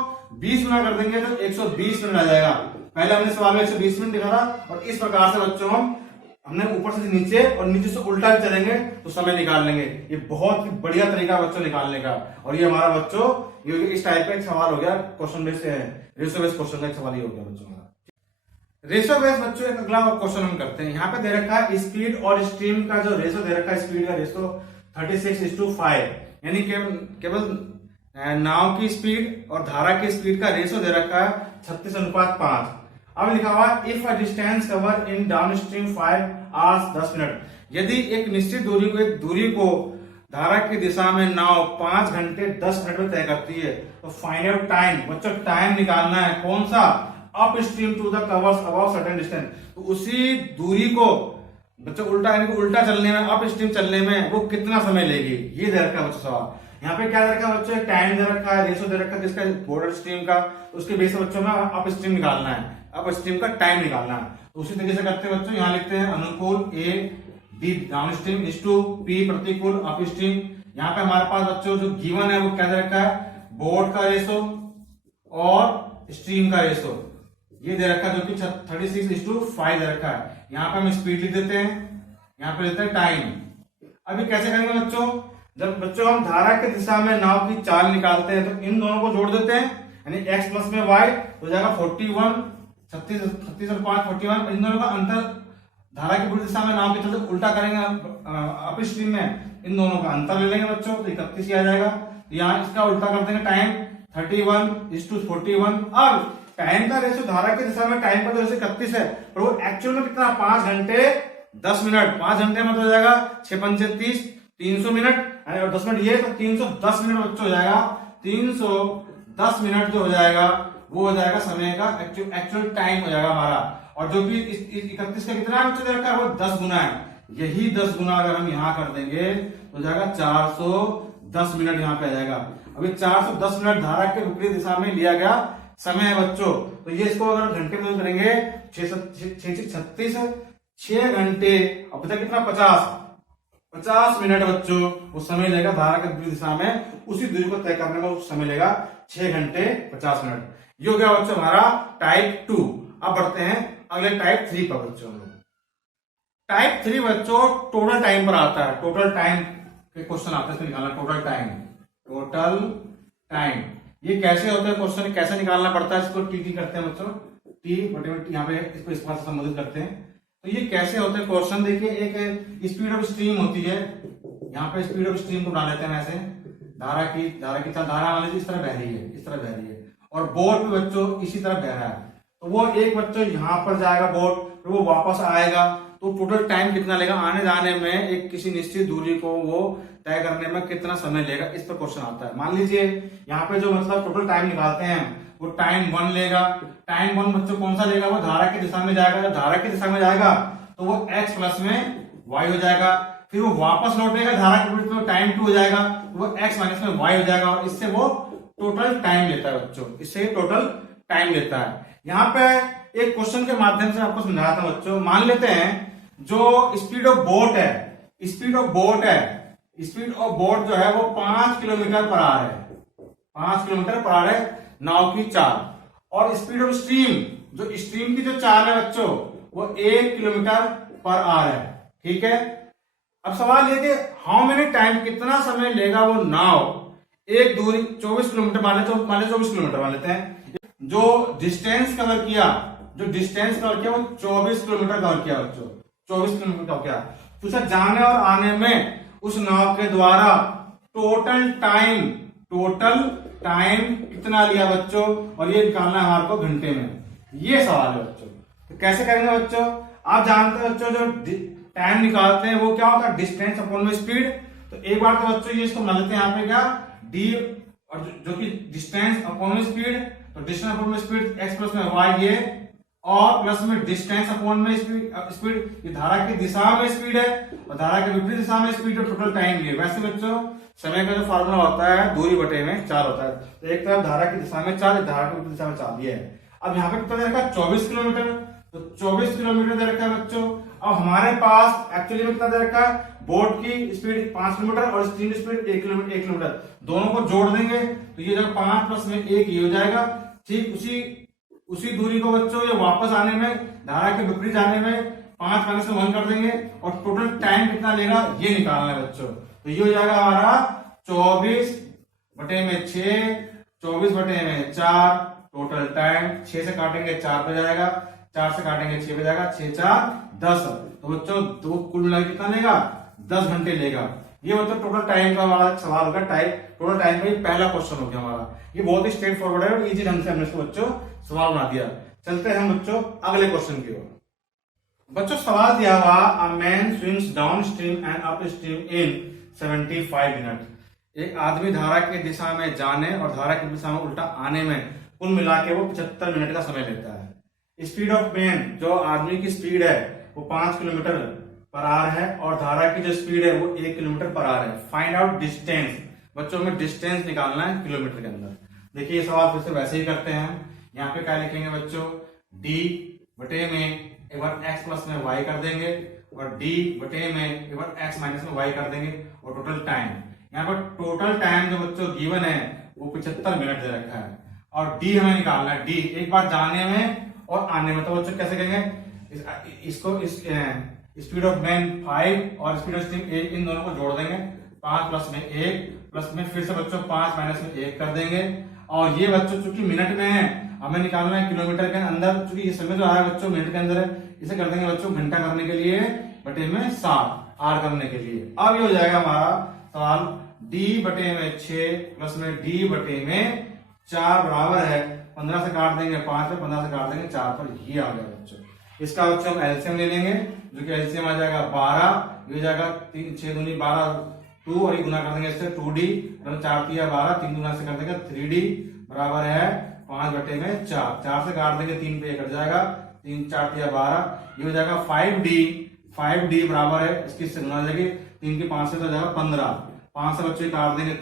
20 गुना कर देंगे तो 120 मिनट आ जाएगा। पहले हमने सवाल में 120 मिनट लिखा था, और इस प्रकार से बच्चों हमने ऊपर से नीचे और नीचे से उल्टा चलेंगे तो समय निकाल लेंगे। ये बहुत ही बढ़िया तरीका बच्चों निकालने का। और ये हमारा बच्चों ये इस टाइप का एक सवाल हो गया, question base ratio base question का एक सवाल ही हो गया बच्चों हमारा। रेशो बेस बच्चों एक अगला क्वेश्चन हम करते हैं। यहाँ पे दे रखा है स्पीड और स्ट्रीम का जो रेशो दे रखा है, स्पीड का रेशो 36:5, यानी केवल नाव की स्पीड और धारा की स्पीड का रेशो दे रखा है 36:5। अब लिखा हुआ if a distance cover in downstream 5 hours 10 minute, यदि एक निश्चित दूरी को धारा की दिशा में नाव 5 घंटे 10 मिनट में तय करती है, तो फाइंड आउट टाइम। बच्चों टाइम निकालना है कौन सा, upstream to the covers above certain distance. तो उसी दूरी को बच्चों उल्टा यानी कि उल्टा चलने में, अप स्ट्रीम चलने में वो कितना समय लेगी, ये दे रखा है बच्चों सवाल। यहाँ पे क्या दे रखा है बच्चों, टाइम दे रखा है, रेशो दे रखा है जिसका बॉर्डर स्ट्रीम का, उसके बेस पर बच्चों में अप स्ट्रीम निकालना है, अप स्ट्रीम का टाइम निकालना है। तो उसी तरीके से करते हैं बच्चों, यहाँ लिखते हैं अनुकूल A D downstream is to P प्रतिकूल अप स्ट्रीम। यहाँ पे हमारे पास बच्चों जो गिवन है वो क्या दे रखा है, बोर्ड का रेशो और स्ट्रीम का रेशो ये दे रखा है, जो कि 36:5 दे रखा है। यहाँ पे हम स्पीड लिख देते हैं, यहाँ पे लेते हैं टाइम। अभी कैसे करेंगे बच्चों, जब बच्चों हम धारा की दिशा में नाव की चाल निकालते हैं तो इन दोनों को जोड़ देते हैं, यानी x प्लस में y हो जाएगा 41, 36 और 5 41। इन दोनों का अंतर धारा की विपरीत दिशा में नाव के चलते उल्टा करेंगे अप स्ट्रीम में, इन दोनों का अंतर ले लेंगे बच्चों, तो 31 आ जाएगा। यहाँ इसका उल्टा कर देंगे टाइम 31:41। अब टाइम का रेशो धारा की दिशा में टाइम का रेशो 31 है, पर वो एक्चुअल में कितना 5 घंटे 10 मिनट। 5 घंटे में तो हो जाएगा 6 पंचे 30, 300 मिनट, और 10 मिनट ये तो 310 मिनट बच्चों हो जाएगा। 310 मिनट जो हो जाएगा वो हो जाएगा समय का एक्चुअल टाइम हो जाएगा हमारा। और जो कि 31 का कितना बच्चों दे रखा है वो 10 गुना है। यही 10 गुना अगर हम यहाँ कर देंगे तो हो जाएगा 410 मिनट यहाँ पे आ जाएगा। अभी 410 मिनट धारा के विपरीत दिशा में लिया गया समय है बच्चों। तो ये इसको अगर घंटे में करेंगे 6 6 घंटे, अब तक कितना 50 मिनट बच्चों वो समय लेगा धारा के विपरीत दिशा में, उसी दूरी को तय करने में वो समय लेगा 6 घंटे 50 मिनट। ये हो गया बच्चों हमारा टाइप 2। अब बढ़ते हैं अगले टाइप 3 पर बच्चों। टाइप 3 बच्चों टोटल टाइम पर आता है। टोटल टाइम के क्वेश्चन आते हैं, निकालना टोटल टाइम ये कैसे होता है क्वेश्चन, कैसे निकालना पड़ता है, इसको टी करते हैं बच्चों, टी यहाँ पे इसको इस बात से संबोधित करते हैं। तो ये कैसे होते हैं क्वेश्चन, देखिए एक स्पीड ऑफ स्ट्रीम होती है, यहाँ पे स्पीड ऑफ स्ट्रीम को बना लेते हैं ऐसे, धारा की धारा मान लीजिए इस तरह बह रही है, इस तरह बह रही है, और बोट भी बच्चों इसी तरह बह रहा है। तो वो एक बच्चों यहाँ पर जाएगा बोट, फिर वो वापस आएगा, तो टोटल टाइम कितना लेगा आने जाने में, एक किसी निश्चित दूरी को वो तय करने में कितना समय लेगा, इस पर क्वेश्चन आता है। मान लीजिए यहाँ पे जो मतलब टोटल टाइम निकालते हैं वो टाइम 1 लेगा। टाइम 1 बच्चों कौन सा लेगा, वो धारा की दिशा में जाएगा। जब धारा की दिशा में जाएगा तो वो x प्लस में y हो जाएगा, फिर वो वापस लौटेगा धारा के विपरीत में, टाइम 2 हो जाएगा, वो x माइनस में y हो जाएगा, और इससे वो टोटल टाइम लेता है बच्चों, इससे टोटल टाइम लेता है। यहाँ पे एक क्वेश्चन के माध्यम से आपको समझाता हूं बच्चों। मान लेते हैं जो स्पीड ऑफ बोट है, स्पीड ऑफ बोट है, स्पीड ऑफ बोट जो है वो 5 किलोमीटर पर आवर है, 5 किलोमीटर पर आवर है नाव की चाल। और स्पीड ऑफ स्ट्रीम, जो स्ट्रीम की जो चाल है बच्चों वो 1 किलोमीटर पर आवर है। ठीक है, अब सवाल ये कि हाउ मेनी टाइम, कितना समय लेगा वो नाव एक दूरी 24 किलोमीटर मान लेते 24 किलोमीटर मान लेते हैं, जो डिस्टेंस कवर किया, जो डिस्टेंस कवर किया वो 24 किलोमीटर कवर किया बच्चों, 24 किलोमीटर कवर किया। तो सर जाने और आने में उस नाव के द्वारा टोटल टाइम कितना लिया बच्चों, और ये निकालना है हमारे को घंटे में। ये सवाल है बच्चों। तो कैसे करेंगे बच्चों, आप जानते हैं बच्चों जो टाइम निकालते हैं वो क्या होता है, डिस्टेंस अपॉन में स्पीड। तो एक बार तो बच्चों ये इसको मान लेते हैं यहाँ पे क्या, डी, और जो कि डिस्टेंस अपॉन में स्पीड, तो डिस्टेंस अपॉन में स्पीड एक्स प्लस में वाई ये, और प्लस में डिस्टेंस अपॉन में स्पीड, ये धारा की दिशा में स्पीड है और धारा के विपरीत दिशा में स्पीड, और टोटल टाइम ये। वैसे बच्चों समय का जो फॉर्मूला होता है दूरी बटे में चाल होता है, तो एक तरफ धारा की दिशा में चाल, धारा की विपरीत दिशा में चाल ये है। अब यहाँ पे कितना दे रखा है 24 किलोमीटर, तो 24 किलोमीटर दे रखा है बच्चों। अब हमारे पास एक्चुअली में कितना दे रखा है, बोट की स्पीड 5 किलोमीटर और स्टीम स्पीड 1 किलोमीटर, दोनों को जोड़ देंगे तो ये जब 5 प्लस में 1 ये हो जाएगा। ठीक उसी दूरी को बच्चों ये वापस आने में, धारा के विपरीत जाने में 5 माइनस में 1 कर देंगे, और टोटल टाइम कितना लेगा ये निकालना है बच्चों। तो ये हो जाएगा हमारा 24 बटे में 6, 24 बटे में 4, टोटल टाइम 6 से काटेंगे 4 पे जाएगा, 4 से काटेंगे 6 पे जाएगा, 6 4 10। तो बच्चों दो कुल मिला कितना लेगा, 10 घंटे लेगा। ये मतलब टोटल टाइम का हमारा सवाल होगा, टोटल टाइम का ये पहला क्वेश्चन हो गया हमारा। ये बहुत ही स्ट्रेट फॉरवर्ड है और इजी ढंग से हमने इसको बच्चों सवाल बना दिया। चलते हैं हम बच्चों अगले क्वेश्चन की ओर। बच्चों सवाल दिया हुआ, a man swims down stream and up stream in 75 minute. एक आदमी धारा की दिशा में जाने और धारा की दिशा में उल्टा आने में कुल मिला के वो 75 मिनट का समय लेता है। स्पीड ऑफ मैन, जो आदमी की स्पीड है वो 5 किलोमीटर पर आवर है और धारा की जो स्पीड है वो 1 किलोमीटर पर आवर है। फाइंड आउट डिस्टेंस, बच्चों में डिस्टेंस निकालना है किलोमीटर के अंदर। देखिए ये सवाल फिर से वैसे ही करते हैं हम। यहाँ पे क्या लिखेंगे बच्चों, डी बटे में एक बार एक्स प्लस में वाई कर देंगे, और डी बटे में एक बार एक्स माइनस में वाई कर देंगे, और टोटल टाइम, यहाँ पर टोटल टाइम जो बच्चों गिवन है वो 75 मिनट दे रखा है, और डी हमें निकालना है। डी एक बार जाने में और आने में, तो बच्चों कैसे करेंगे, इसको स्पीड ऑफ मैन 5 और स्पीड ऑफ स्टीम 1, इन दोनों को जोड़ देंगे, 5 प्लस में 1 प्लस में फिर से बच्चों 5 माइनस में 1 कर देंगे। और ये बच्चों चूंकि मिनट में है हमें निकालना है किलोमीटर के अंदर, चूंकि ये समय जो आया बच्चों मिनट के अंदर है, इसे कर देंगे बच्चों घंटा करने के लिए बटे में 7 आर करने के लिए। अब ये हो जाएगा हमारा सवाल, डी बटे में 6 प्लस में डी बटे में 4 बराबर है 15 से काट देंगे 5 पे, 15 से काट देंगे 4 पर, ये आ गया बच्चों। इसका बच्चों हम एलसीएम ले लेंगे, जो कि एलसीएम आ जाएगा 12, ये जाएगा 3 6 दूनी 12 2, और ये गुना कर देंगे इससे 2d, 4 3 12, 3 गुना से कर देंगे 3d बराबर है 5 बटे में 4, 4 से काट देंगे 3 पे कट जाएगा, 3 4 3 12, ये हो जाएगा 5d बराबर है, इसकी इससे गुना हो जाएगी 3 की 5 से तो जाएगा 15, 5 से बच्चे काट देंगे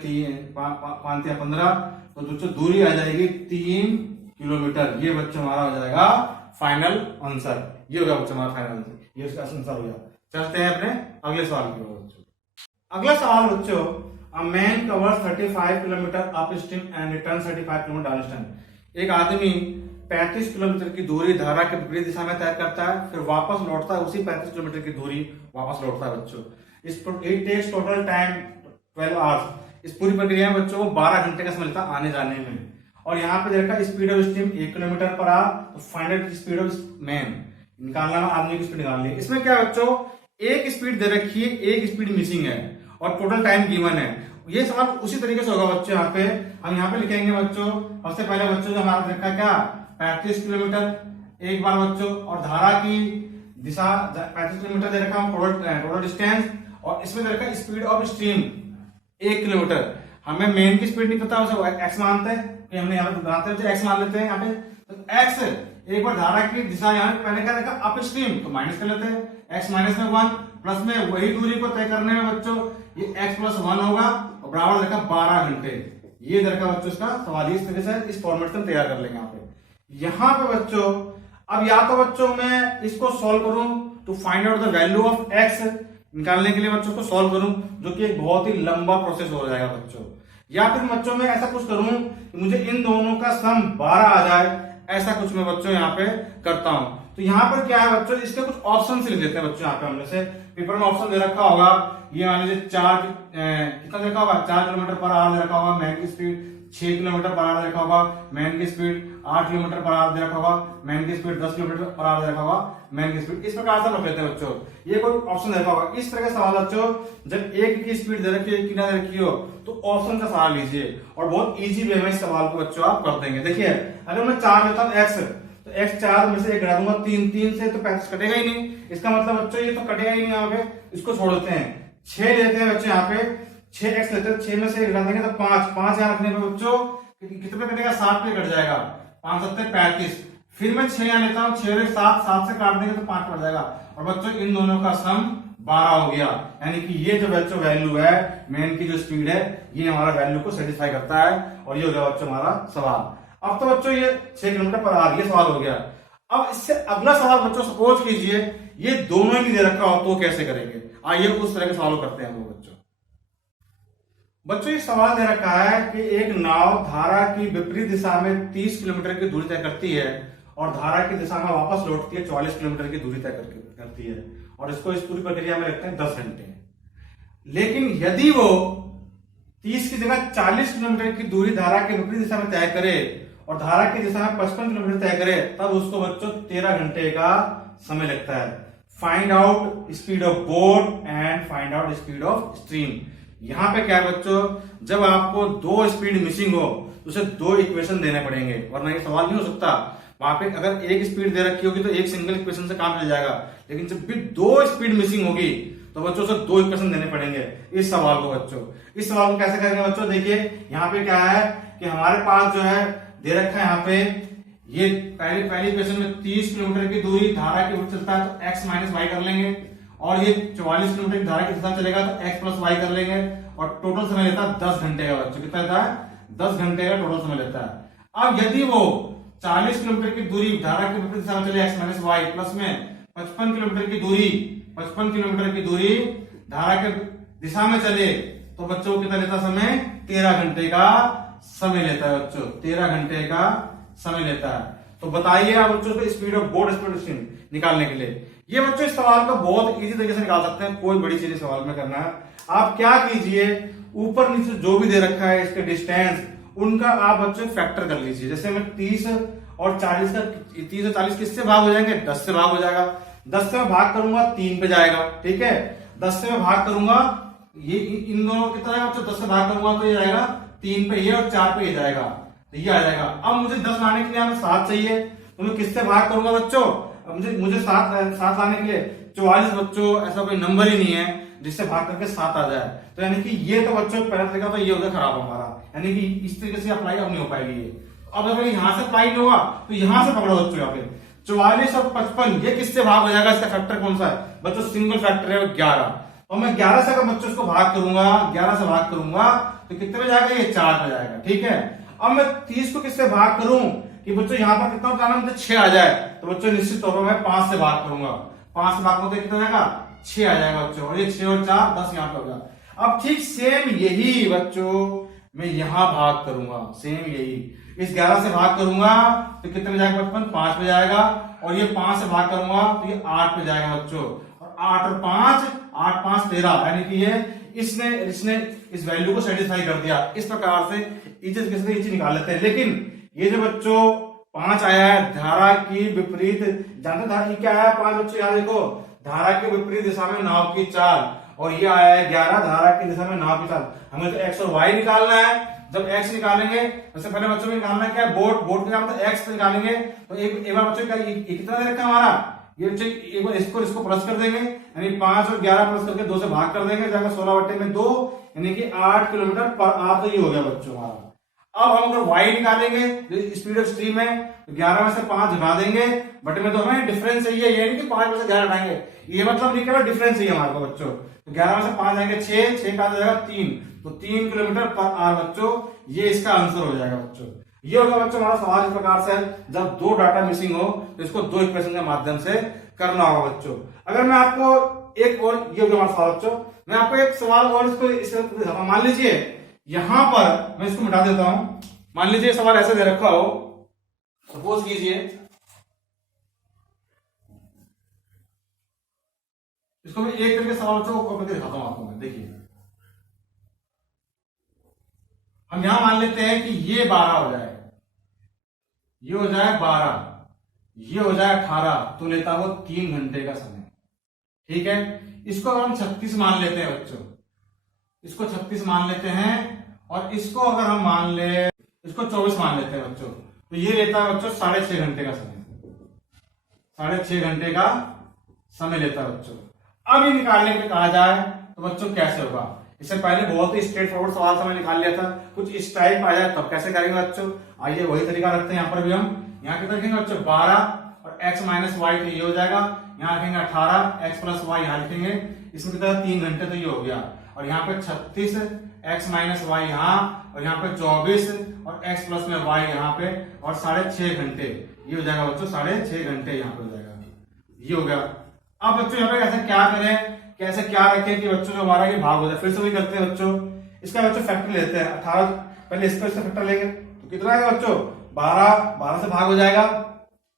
5 3 15, तो बच्चों दूरी आ जाएगी 3 किलोमीटर। ये बच्चों हमारा हो जाएगा फाइनल आंसर, ये होगा बच्चों हमारा फाइनल आंसर, ये इसका आंसर हो गया। चलते हैं अपने अगले सवाल की ओर बच्चों। अगला सवाल बच्चों, a man covers 35 kilometre up stream and return 35 kilometre down stream. एक आदमी 35 किलोमीटर की दूरी धारा के विपरीत दिशा में तय करता है, फिर वापस लौटता है, उसी 35 किलोमीटर की दूरी वापस लौटता है बच्चों। It takes total time 12 hours. इस पूरी प्रक्रिया में बच्चों को 12 घंटे का समय लगता है आने जाने में। और यहाँ पे देखा speed of stream 1 kilometre per hour, तो find out speed of man, निकालना आदमी की स्पीड निकालनी है। इसमें क्या बच्चों, एक स्पीड दे रखी है, एक स्पीड मिसिंग है, और टोटल टाइम गिवन है। ये सवाल उसी तरीके से होगा बच्चों। यहाँ पे हम यहाँ पे लिखेंगे बच्चों, सबसे पहले बच्चों जो हमारा देखा क्या 35 किलोमीटर एक बार बच्चों, और धारा की दिशा 35 किलोमीटर दे रखा टोटल डिस्टेंस, और इसमें दे रखा स्पीड ऑफ स्ट्रीम 1 किलोमीटर। हमें मेन की स्पीड नहीं पता, उसे एक्स मानते हैं, हमने यहाँ पे बनाते हैं एक्स मान लेते हैं। यहाँ पे तो एक्स एक बार धारा की दिशा यहाँ पहले क्या देखा अप स्ट्रीम, तो माइनस कर लेते हैं, एक्स माइनस में 1 प्लस में वही दूरी को तय करने में बच्चों ये x प्लस 1 होगा, और बराबर देखा 12 घंटे। ये देखा बच्चों इसका सवाल इस तरीके से इस फॉर्मेट से तैयार कर लेंगे यहाँ पे बच्चों। अब या तो बच्चों मैं इसको सॉल्व करूं to find out the value of x, निकालने के लिए बच्चों को सॉल्व करूं, जो कि एक बहुत ही लंबा प्रोसेस हो जाएगा बच्चों। या फिर बच्चों में ऐसा कुछ करूं कि मुझे इन दोनों का सम 12 आ जाए, ऐसा कुछ मैं बच्चों यहाँ पे करता हूं। तो यहाँ पर क्या है बच्चों, इसके कुछ ऑप्शन लिख देते हैं बच्चों। यहाँ पे हमने से पेपर में ऑप्शन दे रखा होगा, ये मान लीजिए कितना देखा होगा, 4 किलोमीटर पर आवर दे रखा होगा, मैन की स्पीड 6 किलोमीटर पर आवर दे रखा होगा, मैन की स्पीड 8 किलोमीटर पर आवर दे रखा होगा, मैन की स्पीड 10 किलोमीटर पर आवर दे रखा होगा, मैन की स्पीड। इस प्रकार से रख लेते हैं बच्चों। ये कोई ऑप्शन दे रखा होगा। इस तरह का सवाल बच्चों, जब एक की स्पीड दे रखी है, एक की ना दे रखी हो, तो ऑप्शन का सहारा लीजिए और बहुत इजी वे में इस सवाल को बच्चों आप कर देंगे। देखिए अगर मैं 4 लेता हूँ x, तो x 4 में से एक घटा दूंगा 3, 3 से तो 35 कटेगा ही नहीं। इसका मतलब बच्चों ये तो कटेगा ही नहीं, यहाँ पे इसको छोड़ देते हैं। 6 लेते हैं बच्चों, यहाँ पे 6x लेते हैं, 6 में से एक घटा देंगे तो 5, 5 यहाँ रखने पे बच्चों कितने कटेगा, 7 पे कट जाएगा, 5 7 35। फिर मैं 6 यहाँ लेता हूँ, 6 और 7, 7 से काट देंगे तो 5 पड़ जाएगा। और बच्चों इन दोनों का सम 12 हो गया, यानी कि ये जो बच्चों वैल्यू है मैन की जो स्पीड है, ये हमारा वैल्यू को सेटिस्फाई करता है। और ये हो गया बच्चों हमारा सवाल। अब तो बच्चों ये 6 किलोमीटर पर आवर, ये सवाल हो गया। अब इससे अगला सवाल बच्चों, सपोज कीजिए ये दोनों ही दे रखा हो, तो कैसे करेंगे? आइए उस तरह के सवाल करते हैं हम लोग बच्चों। बच्चों ये सवाल दे रखा है कि एक नाव धारा की विपरीत दिशा में 30 किलोमीटर की दूरी तय करती है और धारा की दिशा में वापस लौटती है 44 किलोमीटर की दूरी तय करती है, और इसको इस पूरी प्रक्रिया में लगते हैं 10 घंटे। लेकिन यदि वो 30 की जगह 40 किलोमीटर की दूरी धारा के विपरीत दिशा में तय करे और धारा की दिशा में 55 किलोमीटर तय करे, तब उसको बच्चों 13 घंटे का समय लगता है। Find out speed of boat and find out speed of stream. यहां पे क्या है बच्चों, जब आपको 2 स्पीड मिसिंग हो तो उसे 2 इक्वेशन देने पड़ेंगे, वरना ये सवाल नहीं हो सकता। वहां पे अगर एक स्पीड दे रखी होगी तो एक सिंगल इक्वेशन से काम चल जाएगा, लेकिन जब भी 2 स्पीड मिसिंग होगी तो बच्चों से 2 इक्वेशन देने पड़ेंगे इस सवाल को बच्चों। इस सवाल को कैसे करेंगे बच्चों, देखिए यहाँ पे क्या है कि हमारे पास जो है दे रखा है, यहाँ पे ये पहली इक्वेशन में 30 किलोमीटर की दूरी धारा के विपरीत चलता है तो x माइनस वाई कर लेंगे, और ये 44 किलोमीटर की धारा की दिशा चलेगा तो x प्लस वाई कर लेंगे, और टोटल समय लेता है 10 घंटे का बच्चों। कितना लेता है? 10 घंटे का टोटल समय लेता है। अब यदि वो 40 किलोमीटर की दूरी धारा के विपरीत दिशा में चले x माइनस वाई, प्लस में 55 किलोमीटर की दूरी धारा के दिशा में चले, तो बच्चों कितना लेता समय? 13 घंटे का समय लेता है बच्चों, 13 घंटे का समय लेता है। तो बताइए आप बच्चों को speed of boat, speed of stream निकालने के लिए ये बच्चों इस सवाल को बहुत इजी तरीके से निकाल सकते हैं। कोई बड़ी चीज सवाल में करना है, आप क्या कीजिए, ऊपर नीचे जो भी दे रखा है इसके डिस्टेंस, उनका आप बच्चों फैक्टर कर लीजिए। जैसे मैं 30 और 40 का, 30 और 40 किससे भाग हो जाएंगे? 10 से भाग हो जाएगा। 10 से मैं भाग करूंगा 3 पे जाएगा, ठीक है। 10 से मैं भाग करूंगा, ये इन दोनों की तरह बच्चों 10 से भाग करूंगा तो ये जाएगा 3 पे ये और 4 पे ये जाएगा, तो ये आ जाएगा। अब मुझे 10 लाने के लिए हमें 7 चाहिए, तो मैं किससे भाग करूंगा बच्चों? मुझे 7 लाने के लिए 44 बच्चों, ऐसा कोई नंबर ही नहीं है जिससे भाग करके 7 आ जाए। तो यानी कि ये तो बच्चों पहला तरीका तो ये हो गया खराब हमारा, यानी कि इस तरीके से अप्लाई अब नहीं हो पाएगी ये। अब अगर यहाँ से अप्लाई नहीं होगा तो यहाँ से पकड़ो बच्चों, यहाँ पे 44 और 55 ये किससे भाग हो जाएगा? इसका फैक्टर कौन सा है बच्चों? सिंगल फैक्टर है 11। और मैं 11 से अगर बच्चों इसको भाग करूंगा, 11 से भाग करूंगा तो कितने में जाएगा? ये 4 पे जाएगा, ठीक है। अब मैं 30 को किससे भाग करूं कि बच्चों यहाँ पर कितना जाना, मुझे 6 आ जाए, तो बच्चों निश्चित तौर पर मैं 5 से भाग करूंगा। 5 से भाग करके कितना जाएगा? 6 आ जाएगा बच्चों, और ये 6 और 4 10 यहाँ पे होगा। अब ठीक सेम यही बच्चों मैं यहां भाग करूंगा, सेम यही इस 11 से भाग करूंगा तो कितने में जाएगा? 55 5 पे जाएगा, और ये 5 से भाग करूंगा तो ये 8 पे जाएगा बच्चों, और 8 और 5 8 5 13, यानी कि ये इसने इस वैल्यू को सेटिस्फाई कर दिया। इस प्रकार से ये चीज निकाल लेते हैं। लेकिन ये जो बच्चों 5 आया है धारा की विपरीत, जानते धारा क्या है 5 बच्चों? यहाँ देखो, धारा के विपरीत दिशा में नाव की चाल, और ये आया है 11 धारा की दिशा में नाव की चाल। हमें तो x और y निकालना है। जब x निकालेंगे सबसे पहले बच्चों को निकालना है क्या? बोट का मतलब x निकालेंगे। तो एक बार बच्चों कितना दे रखा है हमारा? ये बच्चे एक बार इसको प्लस कर देंगे, यानी 5 और 11 प्लस करके 2 से भाग कर देंगे, जाएगा 16/2, यानी कि 8 किलोमीटर पर आवर। तो ये हो गया बच्चों हमारा। अब हम अगर y निकालेंगे, स्पीड ऑफ स्ट्रीम है, तो 11 में से 5 घटा देंगे, बटे में तो हमें डिफरेंस चाहिए, ये नहीं कि 5 में से 11 हटाएंगे, ये मतलब नहीं केवल डिफरेंस चाहिए हमारे को बच्चों। तो 11 में से 5 आएंगे 6 का जाएगा 3, तो 3 किलोमीटर पर आवर बच्चों, ये इसका आंसर हो जाएगा बच्चों। ये होगा बच्चों हमारा सवाल। इस प्रकार से जब 2 डाटा मिसिंग हो तो इसको 2 इक्वेशन के माध्यम से करना होगा बच्चों। अगर मैं आपको एक और ये हो गया हमारा सवाल बच्चों। मैं आपको एक सवाल और इसको मान लीजिए यहां पर मैं इसको मिटा देता हूं। मान लीजिए सवाल ऐसे दे रखा हो, सपोज कीजिए इसको मैं एक करके सवाल बच्चों को करके दिखाता हूं आपको। मैं देखिए हम यहां मान लेते हैं कि ये 12 हो जाए, ये हो जाए 12, ये हो जाए 18, तो लेता वो 3 घंटे का समय। ठीक है, इसको अगर हम 36 मान लेते हैं बच्चों, इसको 36 मान लेते हैं और इसको अगर हम मान ले इसको 24 मान लेते हैं बच्चों, तो ये लेता है बच्चों 6.5 घंटे का समय। 6.5 घंटे का समय लेता है बच्चों। अब ये निकालने के लिए कहा जाए तो बच्चों कैसे होगा? इससे पहले बहुत ही स्ट्रेट फॉरवर्ड सवाल समय निकाल लिया था, कुछ इस टाइप आ जाए तब कैसे करेंगे बच्चों? आइए वही तरीका रखते हैं। यहाँ पर भी हम यहाँ कितना लिखेंगे बच्चों 12 और x माइनस वाई, तो ये हो जाएगा। यहाँ लिखेंगे 18 x प्लस वाई, यहाँ लिखेंगे इसमें कितना 3 घंटे, तो ये हो गया। और यहाँ पे 36 x माइनस वाई यहाँ, और यहाँ पे 24 और x प्लस में वाई यहाँ पे, और 6.5 घंटे, ये हो जाएगा बच्चों 6.5 घंटे यहाँ पे हो जाएगा। ये हो गया। अब बच्चों यहाँ पे ऐसे क्या करें, कैसे क्या रखें कि बच्चों जो हमारा ये भाग हो जाए। फिर से वही करते हैं बच्चों, इसका बच्चों फैक्टर लेते हैं 18, पहले इसका फैक्टर लेंगे तो कितना आएगा बच्चों 12 से भाग हो जाएगा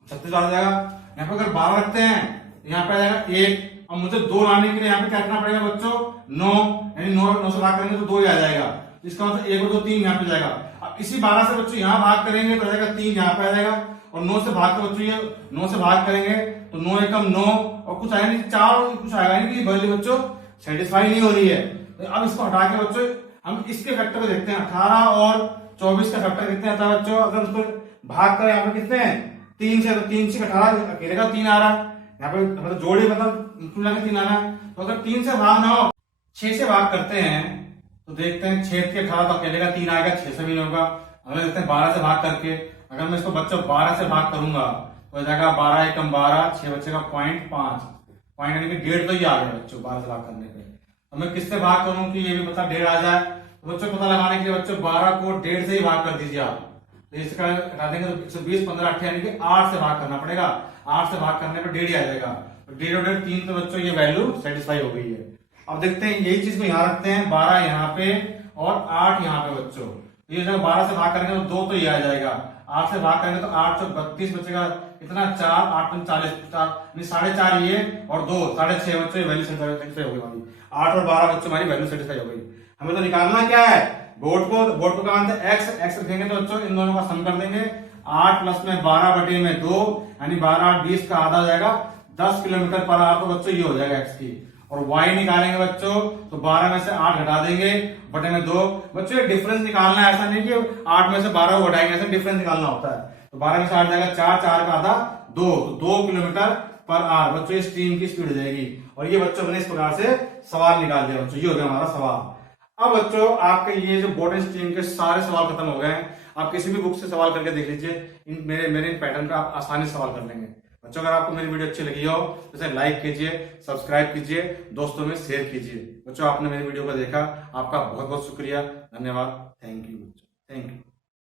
36 आ जाएगा। यहाँ पे अगर 12 रखते हैं यहाँ पे आ जाएगा 1। अब मुझे 2 लाने के लिए यहाँ पे क्या करना पड़ेगा बच्चों 9, यानी 9 से भाग करेंगे तो 2 ही आ जाएगा। इसका मतलब 1 और 2 3 यहाँ पे जाएगा। अब इसी 12 से बच्चों यहाँ भाग करेंगे तो आ जाएगा 3 यहाँ पे आ जाएगा, और 9 से भाग कर बच्चों ये 9 से भाग करेंगे तो 9 एकम 9, और कुछ आएगा नहीं 4, कुछ आएगा नहीं, वैल्यू बच्चों सेटिस्फाई नहीं हो रही है। तो अब इसको हटा के बच्चों हम इसके फैक्टर को देखते हैं। 18 और 24 का फैक्टर कितने आता है बच्चों? अगर उसको भाग करें यहाँ पे कितने हैं 3 से, तो 3 से 18 अकेले का 3 आ रहा है। यहाँ पे मतलब जोड़ी मतलब 3 आ रहा है। तो अगर 3 से भाग ना हो 6 से भाग करते हैं तो देखते हैं 6 के 18 तो अकेले का 3 आएगा, 6 से भी नहीं होगा। अगर देखते हैं 12 से भाग करके, अगर मैं इसको बच्चों 12 से भाग करूंगा तो हो जाएगा 12 एकम 12, 6 बच्चे का 0.5, पॉइंट यानी कि 1.5 तो ये आ गया बच्चों 12 से भाग करने पे। तो मैं किससे भाग करूं कि ये भी पता 1.5 आ जाए? तो बच्चों पता लगाने के लिए बच्चों 12 को 1.5 से ही भाग कर दीजिए आप। तो इसका हटा देंगे तो 120, 15, 8 यानी कि 8 से भाग करना पड़ेगा। 8 से भाग करने पर 1.5 आ जाएगा। तो 1.5 और 1.5 3, तो बच्चों ये वैल्यू सेटिस्फाई हो गई है। अब देखते हैं यही चीज को यहाँ रखते हैं, 12 यहाँ पे और 8 यहाँ पे बच्चों। तो ये जब 12 से भाग करेंगे तो 2 तो ये आ जाएगा। 8 से भाग करेंगे तो 8 से 32 बचेगा, इतना 4, 8 40, 4.5 ये और 2 6.5 बच्चों वैल्यू सेटिस्फाई हो गई हमारी। 8 और 12 बच्चों हमारी वैल्यू सेटिस्फाई हो गई। हमें तो निकालना क्या है बोर्ड को क्या मानते हैं x रखेंगे तो बच्चों इन दोनों का सम कर देंगे। 8 प्लस में 12 बटे में 2 यानी 12 8 20 का आधा हो जाएगा 10 किलोमीटर पर आवर। तो बच्चों ये हो जाएगा x की। और y निकालेंगे बच्चों तो 12 में से 8 घटा देंगे बटे में 2। बच्चों ये डिफरेंस निकालना है, ऐसा नहीं कि 8 में से 12 को घटाएंगे, ऐसा डिफरेंस निकालना होता है। तो 12 में से 8 जाएगा 4, 4 का आधा 2, तो 2 किलोमीटर पर आवर बच्चों ये स्ट्रीम की स्पीड हो जाएगी। और ये बच्चों मैंने इस प्रकार से सवाल निकाल दिया बच्चों, ये हो गया हमारा सवाल। अब बच्चों आपके ये जो बोर्ड एंड स्ट्रीम के सारे सवाल खत्म हो गए हैं। आप किसी भी बुक से सवाल करके देख लीजिए, मेरे इन पैटर्न का आप आसानी से सवाल कर लेंगे बच्चों। अगर आपको मेरी वीडियो अच्छी लगी हो तो इसे लाइक कीजिए, सब्सक्राइब कीजिए, दोस्तों में शेयर कीजिए। बच्चों आपने मेरी वीडियो को देखा, आपका बहुत बहुत शुक्रिया, धन्यवाद, थैंक यू बच्चों, थैंक यू।